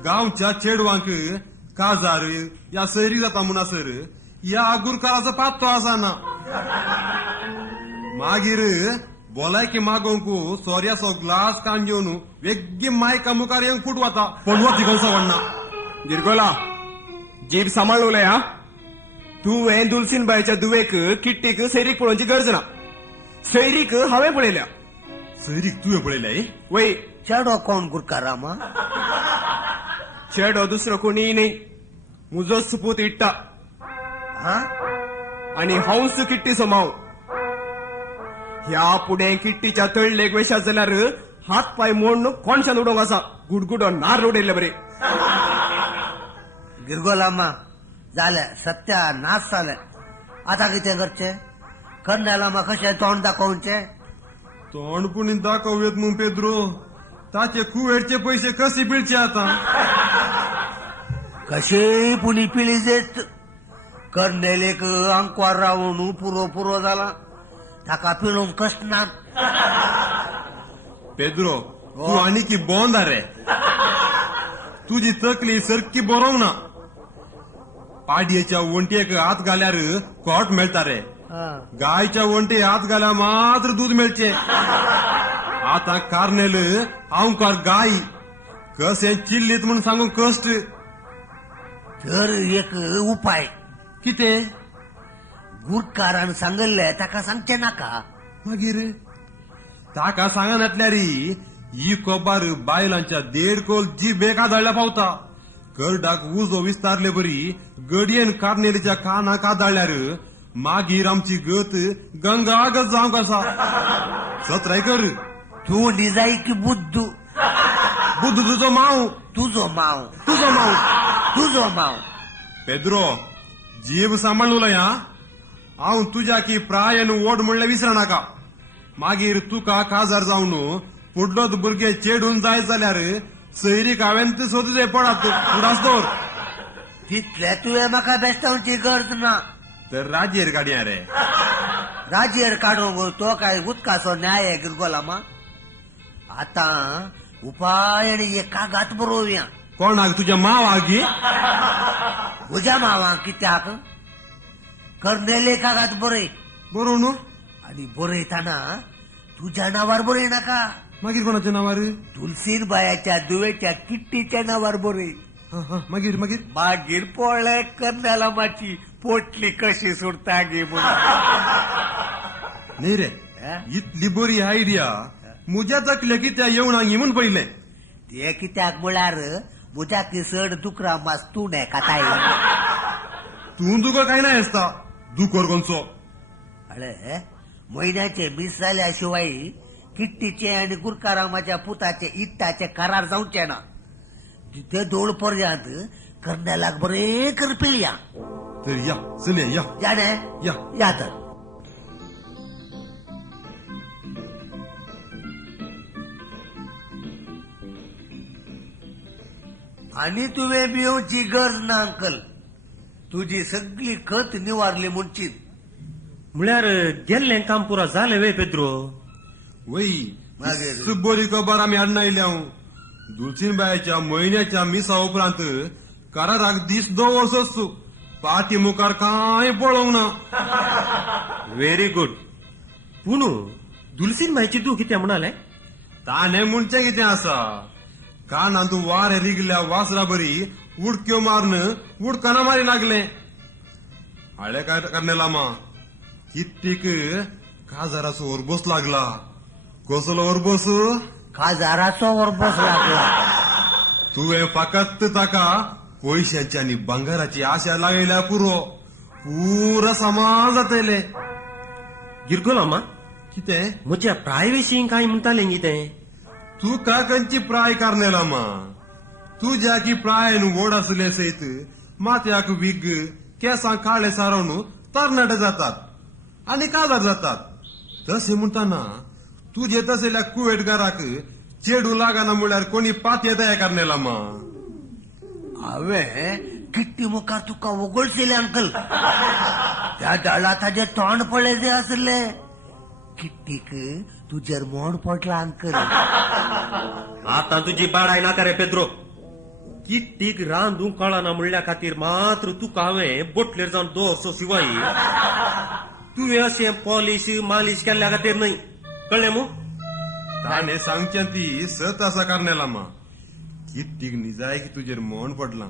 गांवच्या चेडवांक काजार या सैरी जाता म्हणसर या गुरकाराचो पात्तो आसाना मागीर बोलायकी मागोंक सोर्याचो ग्लास कान घेवन वेग्गी मायका मुखार येवन फुट वता पडवो तिगोनसो वडना गिरगोला जीभ सांबाळ उलय हा तुवें दुलसीनबाईच्या दुवेक किट्टीक सैरीक पळोवची गरज ना सैरीक हांवें पळयल्या सैरीक तुवें पळयल्या वय चेडो कोण गुरकारामा चेडो दुसरो कोणी नाही म्हजो सुपूत इट्टा हा आणि हांवच किट्टी सोमाव ह्या पुढे किट्टीच्या तळलेक वेशात जाल्यार हात पाय मोडून कोणशान उडोंक आसा गुडगुडो नार उडयल्ले बरे गिरगोलामा जाले सत्या नाश जाले आता कितें करचे कर्नेलामा कशें तोंड दाखोवचे तोंड पुणी दाखोवेत म्हूण पेद्रो ताचे कुवेरचे पैसे कसे पिळचे आता कशेय पुणी पिळी देत कर्नेलेक आंकवार रावून पुरो जाला ताका पिळोवंक कष्ट ना पेद्रो तू आनी की बोंदा रे तुजी तकली सरकी बरोवंक ना पाडयेच्या वंटयेक हात घाल्यार कोट मेळटा रे गायच्या वंटे हात घाल्या मात्र दूध मेळचे आता कार्नेल आंकार गाय कसे चिल्लीत म्हणून सांगून कष्ट तर एक उपाय कितें गुरकारान सांगल्ले ताका सांगचे नाका मागीर ताका सांगा नाटल्यारी ही कोबार बायलांच्या 1.5 कोल जी बेका धाडल्या पावता करडाक उजो विस्तारले बरी गडयेन कार्नेलीच्या कानाक धाडल्यार मागीर आमची गत गंगागत जावंक आसा सत्राय कर तू निजाई की बुद्धू बुद्ध तुजो माव तुझो माव तुजो माव तुझो माव पेद्रो जीभ सांभाळून उलय हा हांव तुज्या की प्रायन ओड म्हणल्यार विसरा नाका मागीर तुका काजार जावन फुडलोच भुरगे चेडून जाय जाल्यार सैरीक हांवें ते सोदूचे पडात फुडास दवर तितले तुवें म्हाका बेस्तावची गरज ना तर राज्येर काडया रे राज्येर काडूंक तो काय उदकाचो न्याय आहे गिरगोलामा आता उपाय आणि एक कागात बरोवया कोणाक तुज्या मावाक गी म्हज्या मावाक कित्याक कर्नेले कागात बरय बरोव न्हू आणि बरयताना तुझ्या नावार बरय नाका मागीर कोणाच्या नावार तुलसीर बायाच्या दुवेच्या किट्टीच्या नावार बरय मागीर मागीर मागीर पळय कर्नेलामाची पोटली कशी सुटता गे म्हणून न्ही रे इतली बरी आयडिया म्हज्या तकले कित्या येवना म्हणून पयलें ते कित्याक म्हळ्यार म्हज्या किसड दुकरा मास तूं ने काताय तूं तुका काय नाही आसता दुकोर कोणचो अळे म्हयन्याचे मीस जाल्या शिवाय किट्टीचे आणि गुरकारामाच्या पुताचे इट्टाचे करार जावचे ना तिथे दोळ पर्यंत कर्नेलाक बरे करपील या तर या चलया या याने या या तर आणि तुवें भिवची गरज ना अंकल तुझी सगळी खत निवारली म्हणची म्हळ्यार गेल्लें काम पुरा जालें वे पेद्रो वय मागीर? बरी खबर आमी हाडून आयल्या दुलसीनबायाच्या म्हयन्याच्या मिसा उपरांत कराराक दीस दवरसोच पाटी मुखार कांय पळोवंक ना व्हेरी गुड पूण दुलसीन बाईची तूं कितें म्हणालें ताणे म्हणचें कितें आसा कानांत वारे रिगल्या वासरा बरी उडक्यो मारून उडकाना मारी लागले हाळे काय कर्नेलामा कित्तीक काजाराचो ओरबोस लागला कसलो ओरबोस काजाराचो वरबोस लागला तुवें फकत ताका पयशांची आनी बंगाराची आशा लागयल्या पुरो समाज जातले गिरगोलामा कितें म्हज्या प्रायवेसी काय म्हणटालें कितें तू का खंयची प्राय कार्नेलामा तुज्या की प्रायन वड आसले सयत माथ्याक विग केसांक काळे सारवन तरणाटे जातात आनी काजार जातात तशें म्हणटाना तुजे तसल्या कुवेटकाराक चेडू लागना म्हळ्यार कोणी पात येता कार्नेलामा हांवें किट्टी मुखार तुका वगळशिले अंकल त्या डाळा ताजे तोंड पळयले आसले किट्टीक तुझेर मोड पडला अंकल आता तुझी बाडाय नाका रे पेद्रो किट्टीक रांदूंक कळना म्हणल्या खातीर मात्र तुका हांवें बोटलेर जावन दवरचो शिवाय तुवें अशें पॉलिश मालिश केल्ल्या खातीर न्हय कळ्ळें मू ताणे सांगच्या ती सत असा करण्याला मा किट्टीक निजाय की तुझेर मोन पडला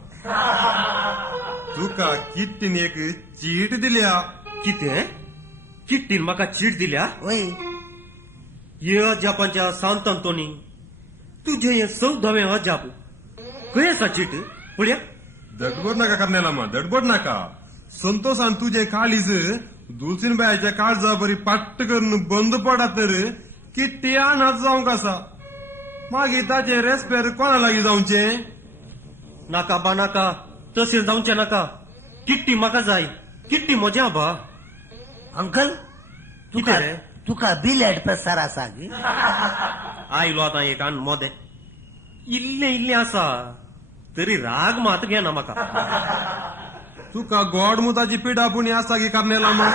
तुका किट्टीन एक चीट दिल्या कितें किट्टीन म्हाका चीट दिल्या वय ये अजापांच्या सांत अंतोनी तुझे हे 14वें अजाप खंय आसा चीट पळया दडबड नाका करण्याला मा दडबड नाका संतोषान तुझे काळीज दुलसीन बायाच्या काळजा बरी पाट्ट करून बंद पडा तर किट्टी अनाथ जावंक आसा मागीर ताचे रेस्पेर कोणा लागीं जावचे नाका बा नाका तशें जावचें नाका किट्टी म्हाका जाय किट्टी म्हज्या बा अंकल तुका कितें रे? तुका बिलेट प्रेसर आसा गी आयलो आतां एक आन मोदें इल्लें आसा तरी राग मात घेना म्हाका तुका गोड मुताची पिडापुणी आसा की करण्याला मा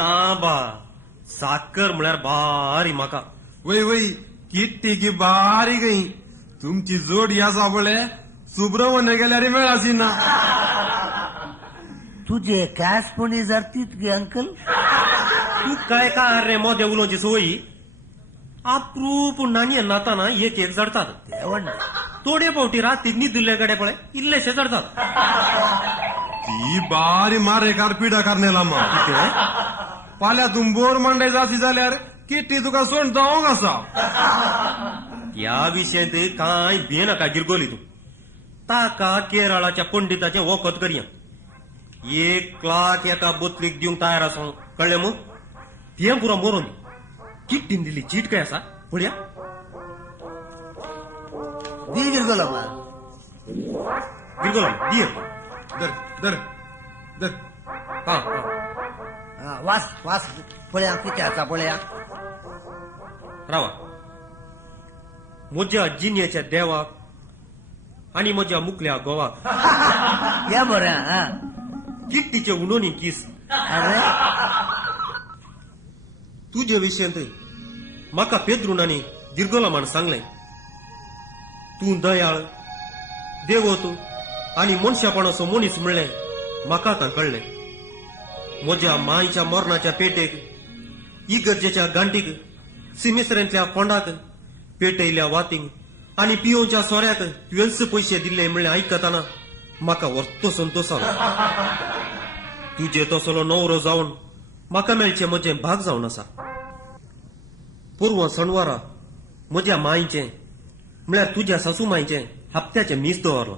ना बा साखर म्हळ्यार बारी म्हाका वय वय किट्टी की बारी गई तुमची जोडी आसा पळय सुब्रमण्य गेल्यार मेळासी ना तुझे कॅश पुणी जरतीत गे अंकल तू काय रे मोदें उलोवची सवयी अप्रूप नाणये नाताना एक जडतात देवण थोडे फावटी रातीक न्हिदिल्ले गडे पळय इल्लेशे जडतात ती बारी मारेकार पिडा करण्याला मा कितें फाल्यां तूं बोर मंडय जाशी जाल्यार किट्टी तुका सोड जावंक आसा ह्या विशयंत कांय भियेनाका गिरगोली तूं ताका केरळाच्या पंडिताचें वखद करया 1 लाख एका बोतलीक दिवंक तयार आसूं कळ्ळें मू तें पुरो मरोन किट्टीन दिली चीट काय आसा पळया दी गिरगोलो मा गिरगोला दिय दर दर दर हा वास वास पळया किती आसा पळया रावा म्हज्या जिन्याच्या देवाक आणि म्हज्या मुखल्या गोवाक या बरें हा किट्टीचे उणोनी किस अरे तुझे विशयंत म्हाका पेद्रुनानी गिरगोला म्हण सांगलें तूं दयाळ देवत आनी मनशापणाचो मनीस म्हणलें म्हाका आतां कळ्ळें म्हज्या मांयच्या मरणाच्या पेटेक इगर्जेच्या गांठीक सिमेसऱ्यांतल्या फोंडाक पेटयल्या वातींक आनी पियोच्या सोऱ्याक तुवेंच पयशे दिल्ले म्हणलें आयकताना म्हाका वर्तो संतोश जालो तुजे तसलो नवरो जावन म्हाका मेळचें म्हजें भाग जावन आसा पोरवां सणवारा म्हज्या मांयचें म्हळ्यार तुज्या सासू मांयचें हप्त्याचें मीस दवरलो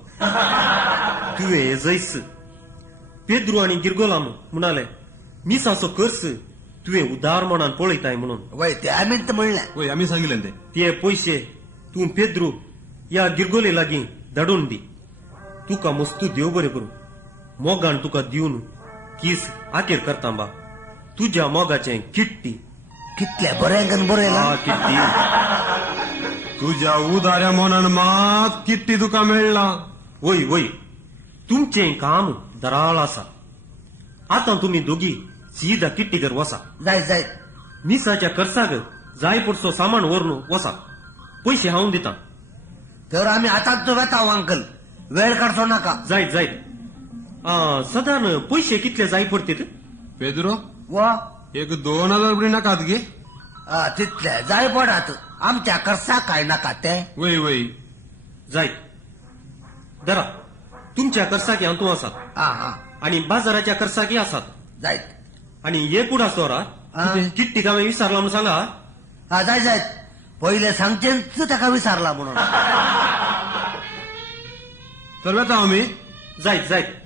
तुवें जैस पेद्रू आनी गिरगोलाम म्हणाले मिसाचो कर्स तुवें उदार मनान पळयताय म्हणून वय ते आमीच म्हणलें वय आमी सांगिल्लें तें ते पयशे तूं पेद्रू ह्या गिरगोले लागीं धाडून दी तुका मस्तू देव बरें करूं मोगान तुका दिवन किस आखेर करता बा तुज्या मोगाचें किट्टी कितले बरें बरें आ किट्टी तुझ्या उदाऱ्या मनान मात किट्टी तुका मेळना वय वय तुमचें काम दराळ आसा आतां तुमी दोगी सीदा किट्टीकर वसा जाय जाय मिसाच्या कर्साक जाय पडसो सामान व्हरून वसा पयशे हांव दितां तर आमी आतांच वेता अंकल वेळ काडचो नाका जायत जायत सदान पयशे कितले जाय पडटेत पेद्रो वा एक 2000 रुपये नाकात गे तितले जाय पडात आमच्या कर्सा काय नाका ते वय वय जायत दरा तुमच्या कर्साकी हांतू आसात हा हा आणि बाजाराच्या कर्साकी आसात जायत आणि हे कुडा सोरा किट्टी कामे विचारला म्हणून सांगा हा जाय जायत पहिले सांगचेच ताका विचारला म्हणून तर वेता आमी जायत जायत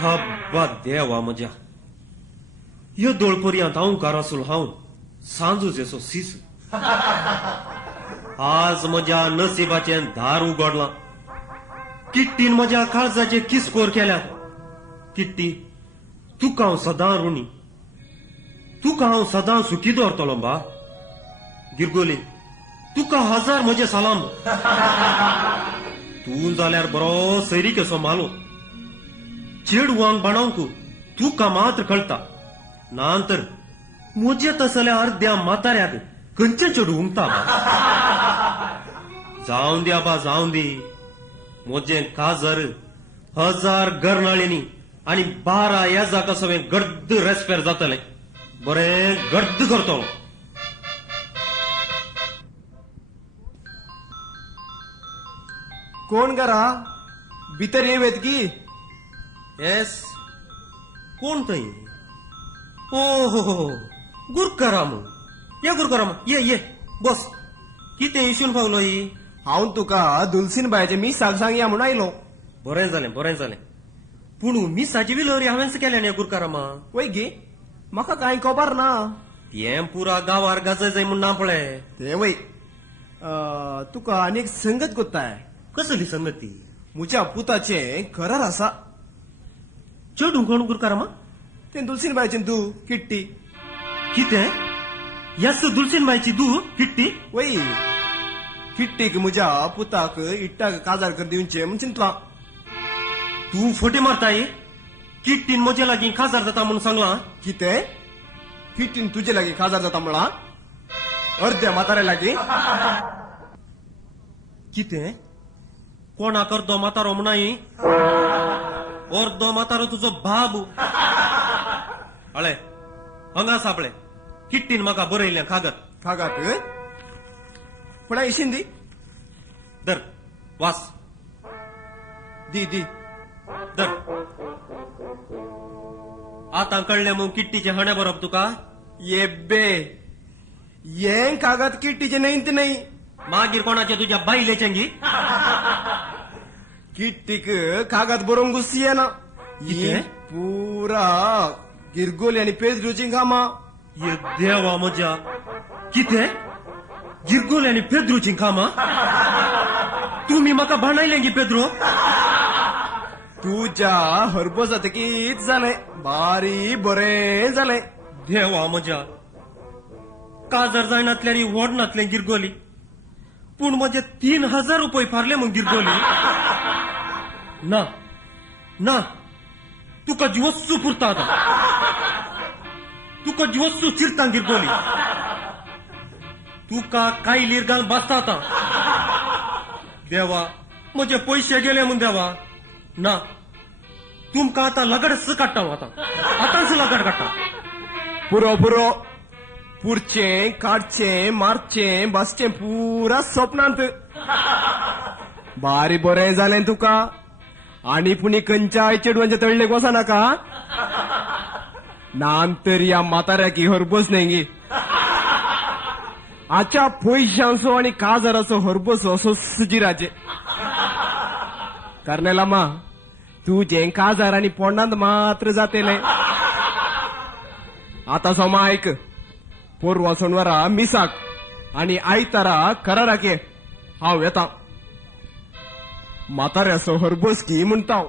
हब्बा देवा म्हज्या ह्यो दोळपर्यंत हांव कारासूल हांव सांजूच येसो सीस आज म्हज्या नशिबाचें दार उगडलां किट्टीन म्हज्या काळजाचे किसकोर केल्यात किट्टी तुका हांव सदां ऋणी तुका हांव सदां सुखी दवरतलो बा गिरगोले तुका 1000 म्हजे सलाम तूं जाल्यार बरो सैरीक असो मालो चेडवांक बाणावंक तुका मात्र कळटा नांतर म्हज्या तसल्या अर्ध्या म्हाताऱ्याक खंयचे चेडू उमता जावन द्या बा जावन दी म्हजें काजर 1000 गरनाळ्यांनी आणि 12 येजाक सगळें गर्द रेस्पेर जातलें बरें गर्द करतलो कोण घरा भितर येवेत की येस कोण थंय ओ हो गुरकाराम ये गुरकाराम ये बस कितें इशून पावलो ही हांव तुका दुलसीन बायचे मी सांग या म्हणून आयलो बरें जालें पूण मिसाची विलोरी हांवेंच केल्या न्ही गुरकारामा वय गे म्हाका कांय खबर ना हें पुरा गांवार गाजय जाय म्हूण ना पळय ते वय तुका आनी एक संगत कोत्ताय कसली संगती म्हज्या पुताचे करार आसा चेडू कोण गुरकारामा ते दुलसीन बायचे तू किट्टी कितें यस दुलसीनबाईची दू किट्टी वय किट्टीक म्हज्या पुताक इट्टाक काजार कर दिवचे म्हण चिंतला तू फोटे मारताय किट्टीन म्हजे लागीं खाजार जाता म्हणून सांगला कितें किट्टीन तुजे लागीं काजार जाता म्हणा अर्ध्या म्हाताऱ्या लागीं कितें कोणाक अर्दो म्हातारो म्हणाय अर्दो म्हातारो तुजो बाबू हळे हांगा सापळे किट्टीन म्हाका बरयलें कागद कागाक पळय इशिन दी दर वास दी दर आतां कळलें मग किट्टीचे हणे बरोब तुका येब्बे यें कागद किट्टीचे नैत नाही मागीर कोणाचे तुज्या बायलेचें गी किट्टीक कागद बरोवंक गुस्सी येना कितें? पुरा गिरगोली आनी पेजरूची कामां ये देवा म्हज्या कितें गिरगोले आनी पेद्रूची कामां तुमी म्हाका भांडायलें गी पेद्रो तुज्या हरबो जातकीच जालें बारी बरें जालें देवा म्हज्या काजर जायनातल्यानी वडनातलें गिरगोली पूण म्हजे 3000 रुपये फारले मग गिरगोली ना ना तुका जिवस्सू पुरता आतां तुका जिवस्सू चिरता गिरगोली तुका कायलीर घाल बसता आतां देवा म्हजे पयशे गेले म्हूण देवा ना तुमकां आतां लगडच काडटा हांव आतांच लगड काडटा पुरो पुरचें काडचें मारचें बसचें पुरा स्वप्नांत बारी बरें जालें तुका आनी पुणी खंयच्या चेडवांच्या तळलेक वचनाका नांतर या म्हाताऱ्याक हरबस न्ही गे आच्या पयशांचो आनी काजाराचो हरबस असो सुजिराचे कर्नेलामा तू जें काजार आनी पोंडांत मात्र जातेलें आतां सोमा आयक पोरवा सोनवारा मिसाक आनी आयतारा कराराक ये हांव येता म्हाताऱ्याचो हरबस की म्हणटा हांव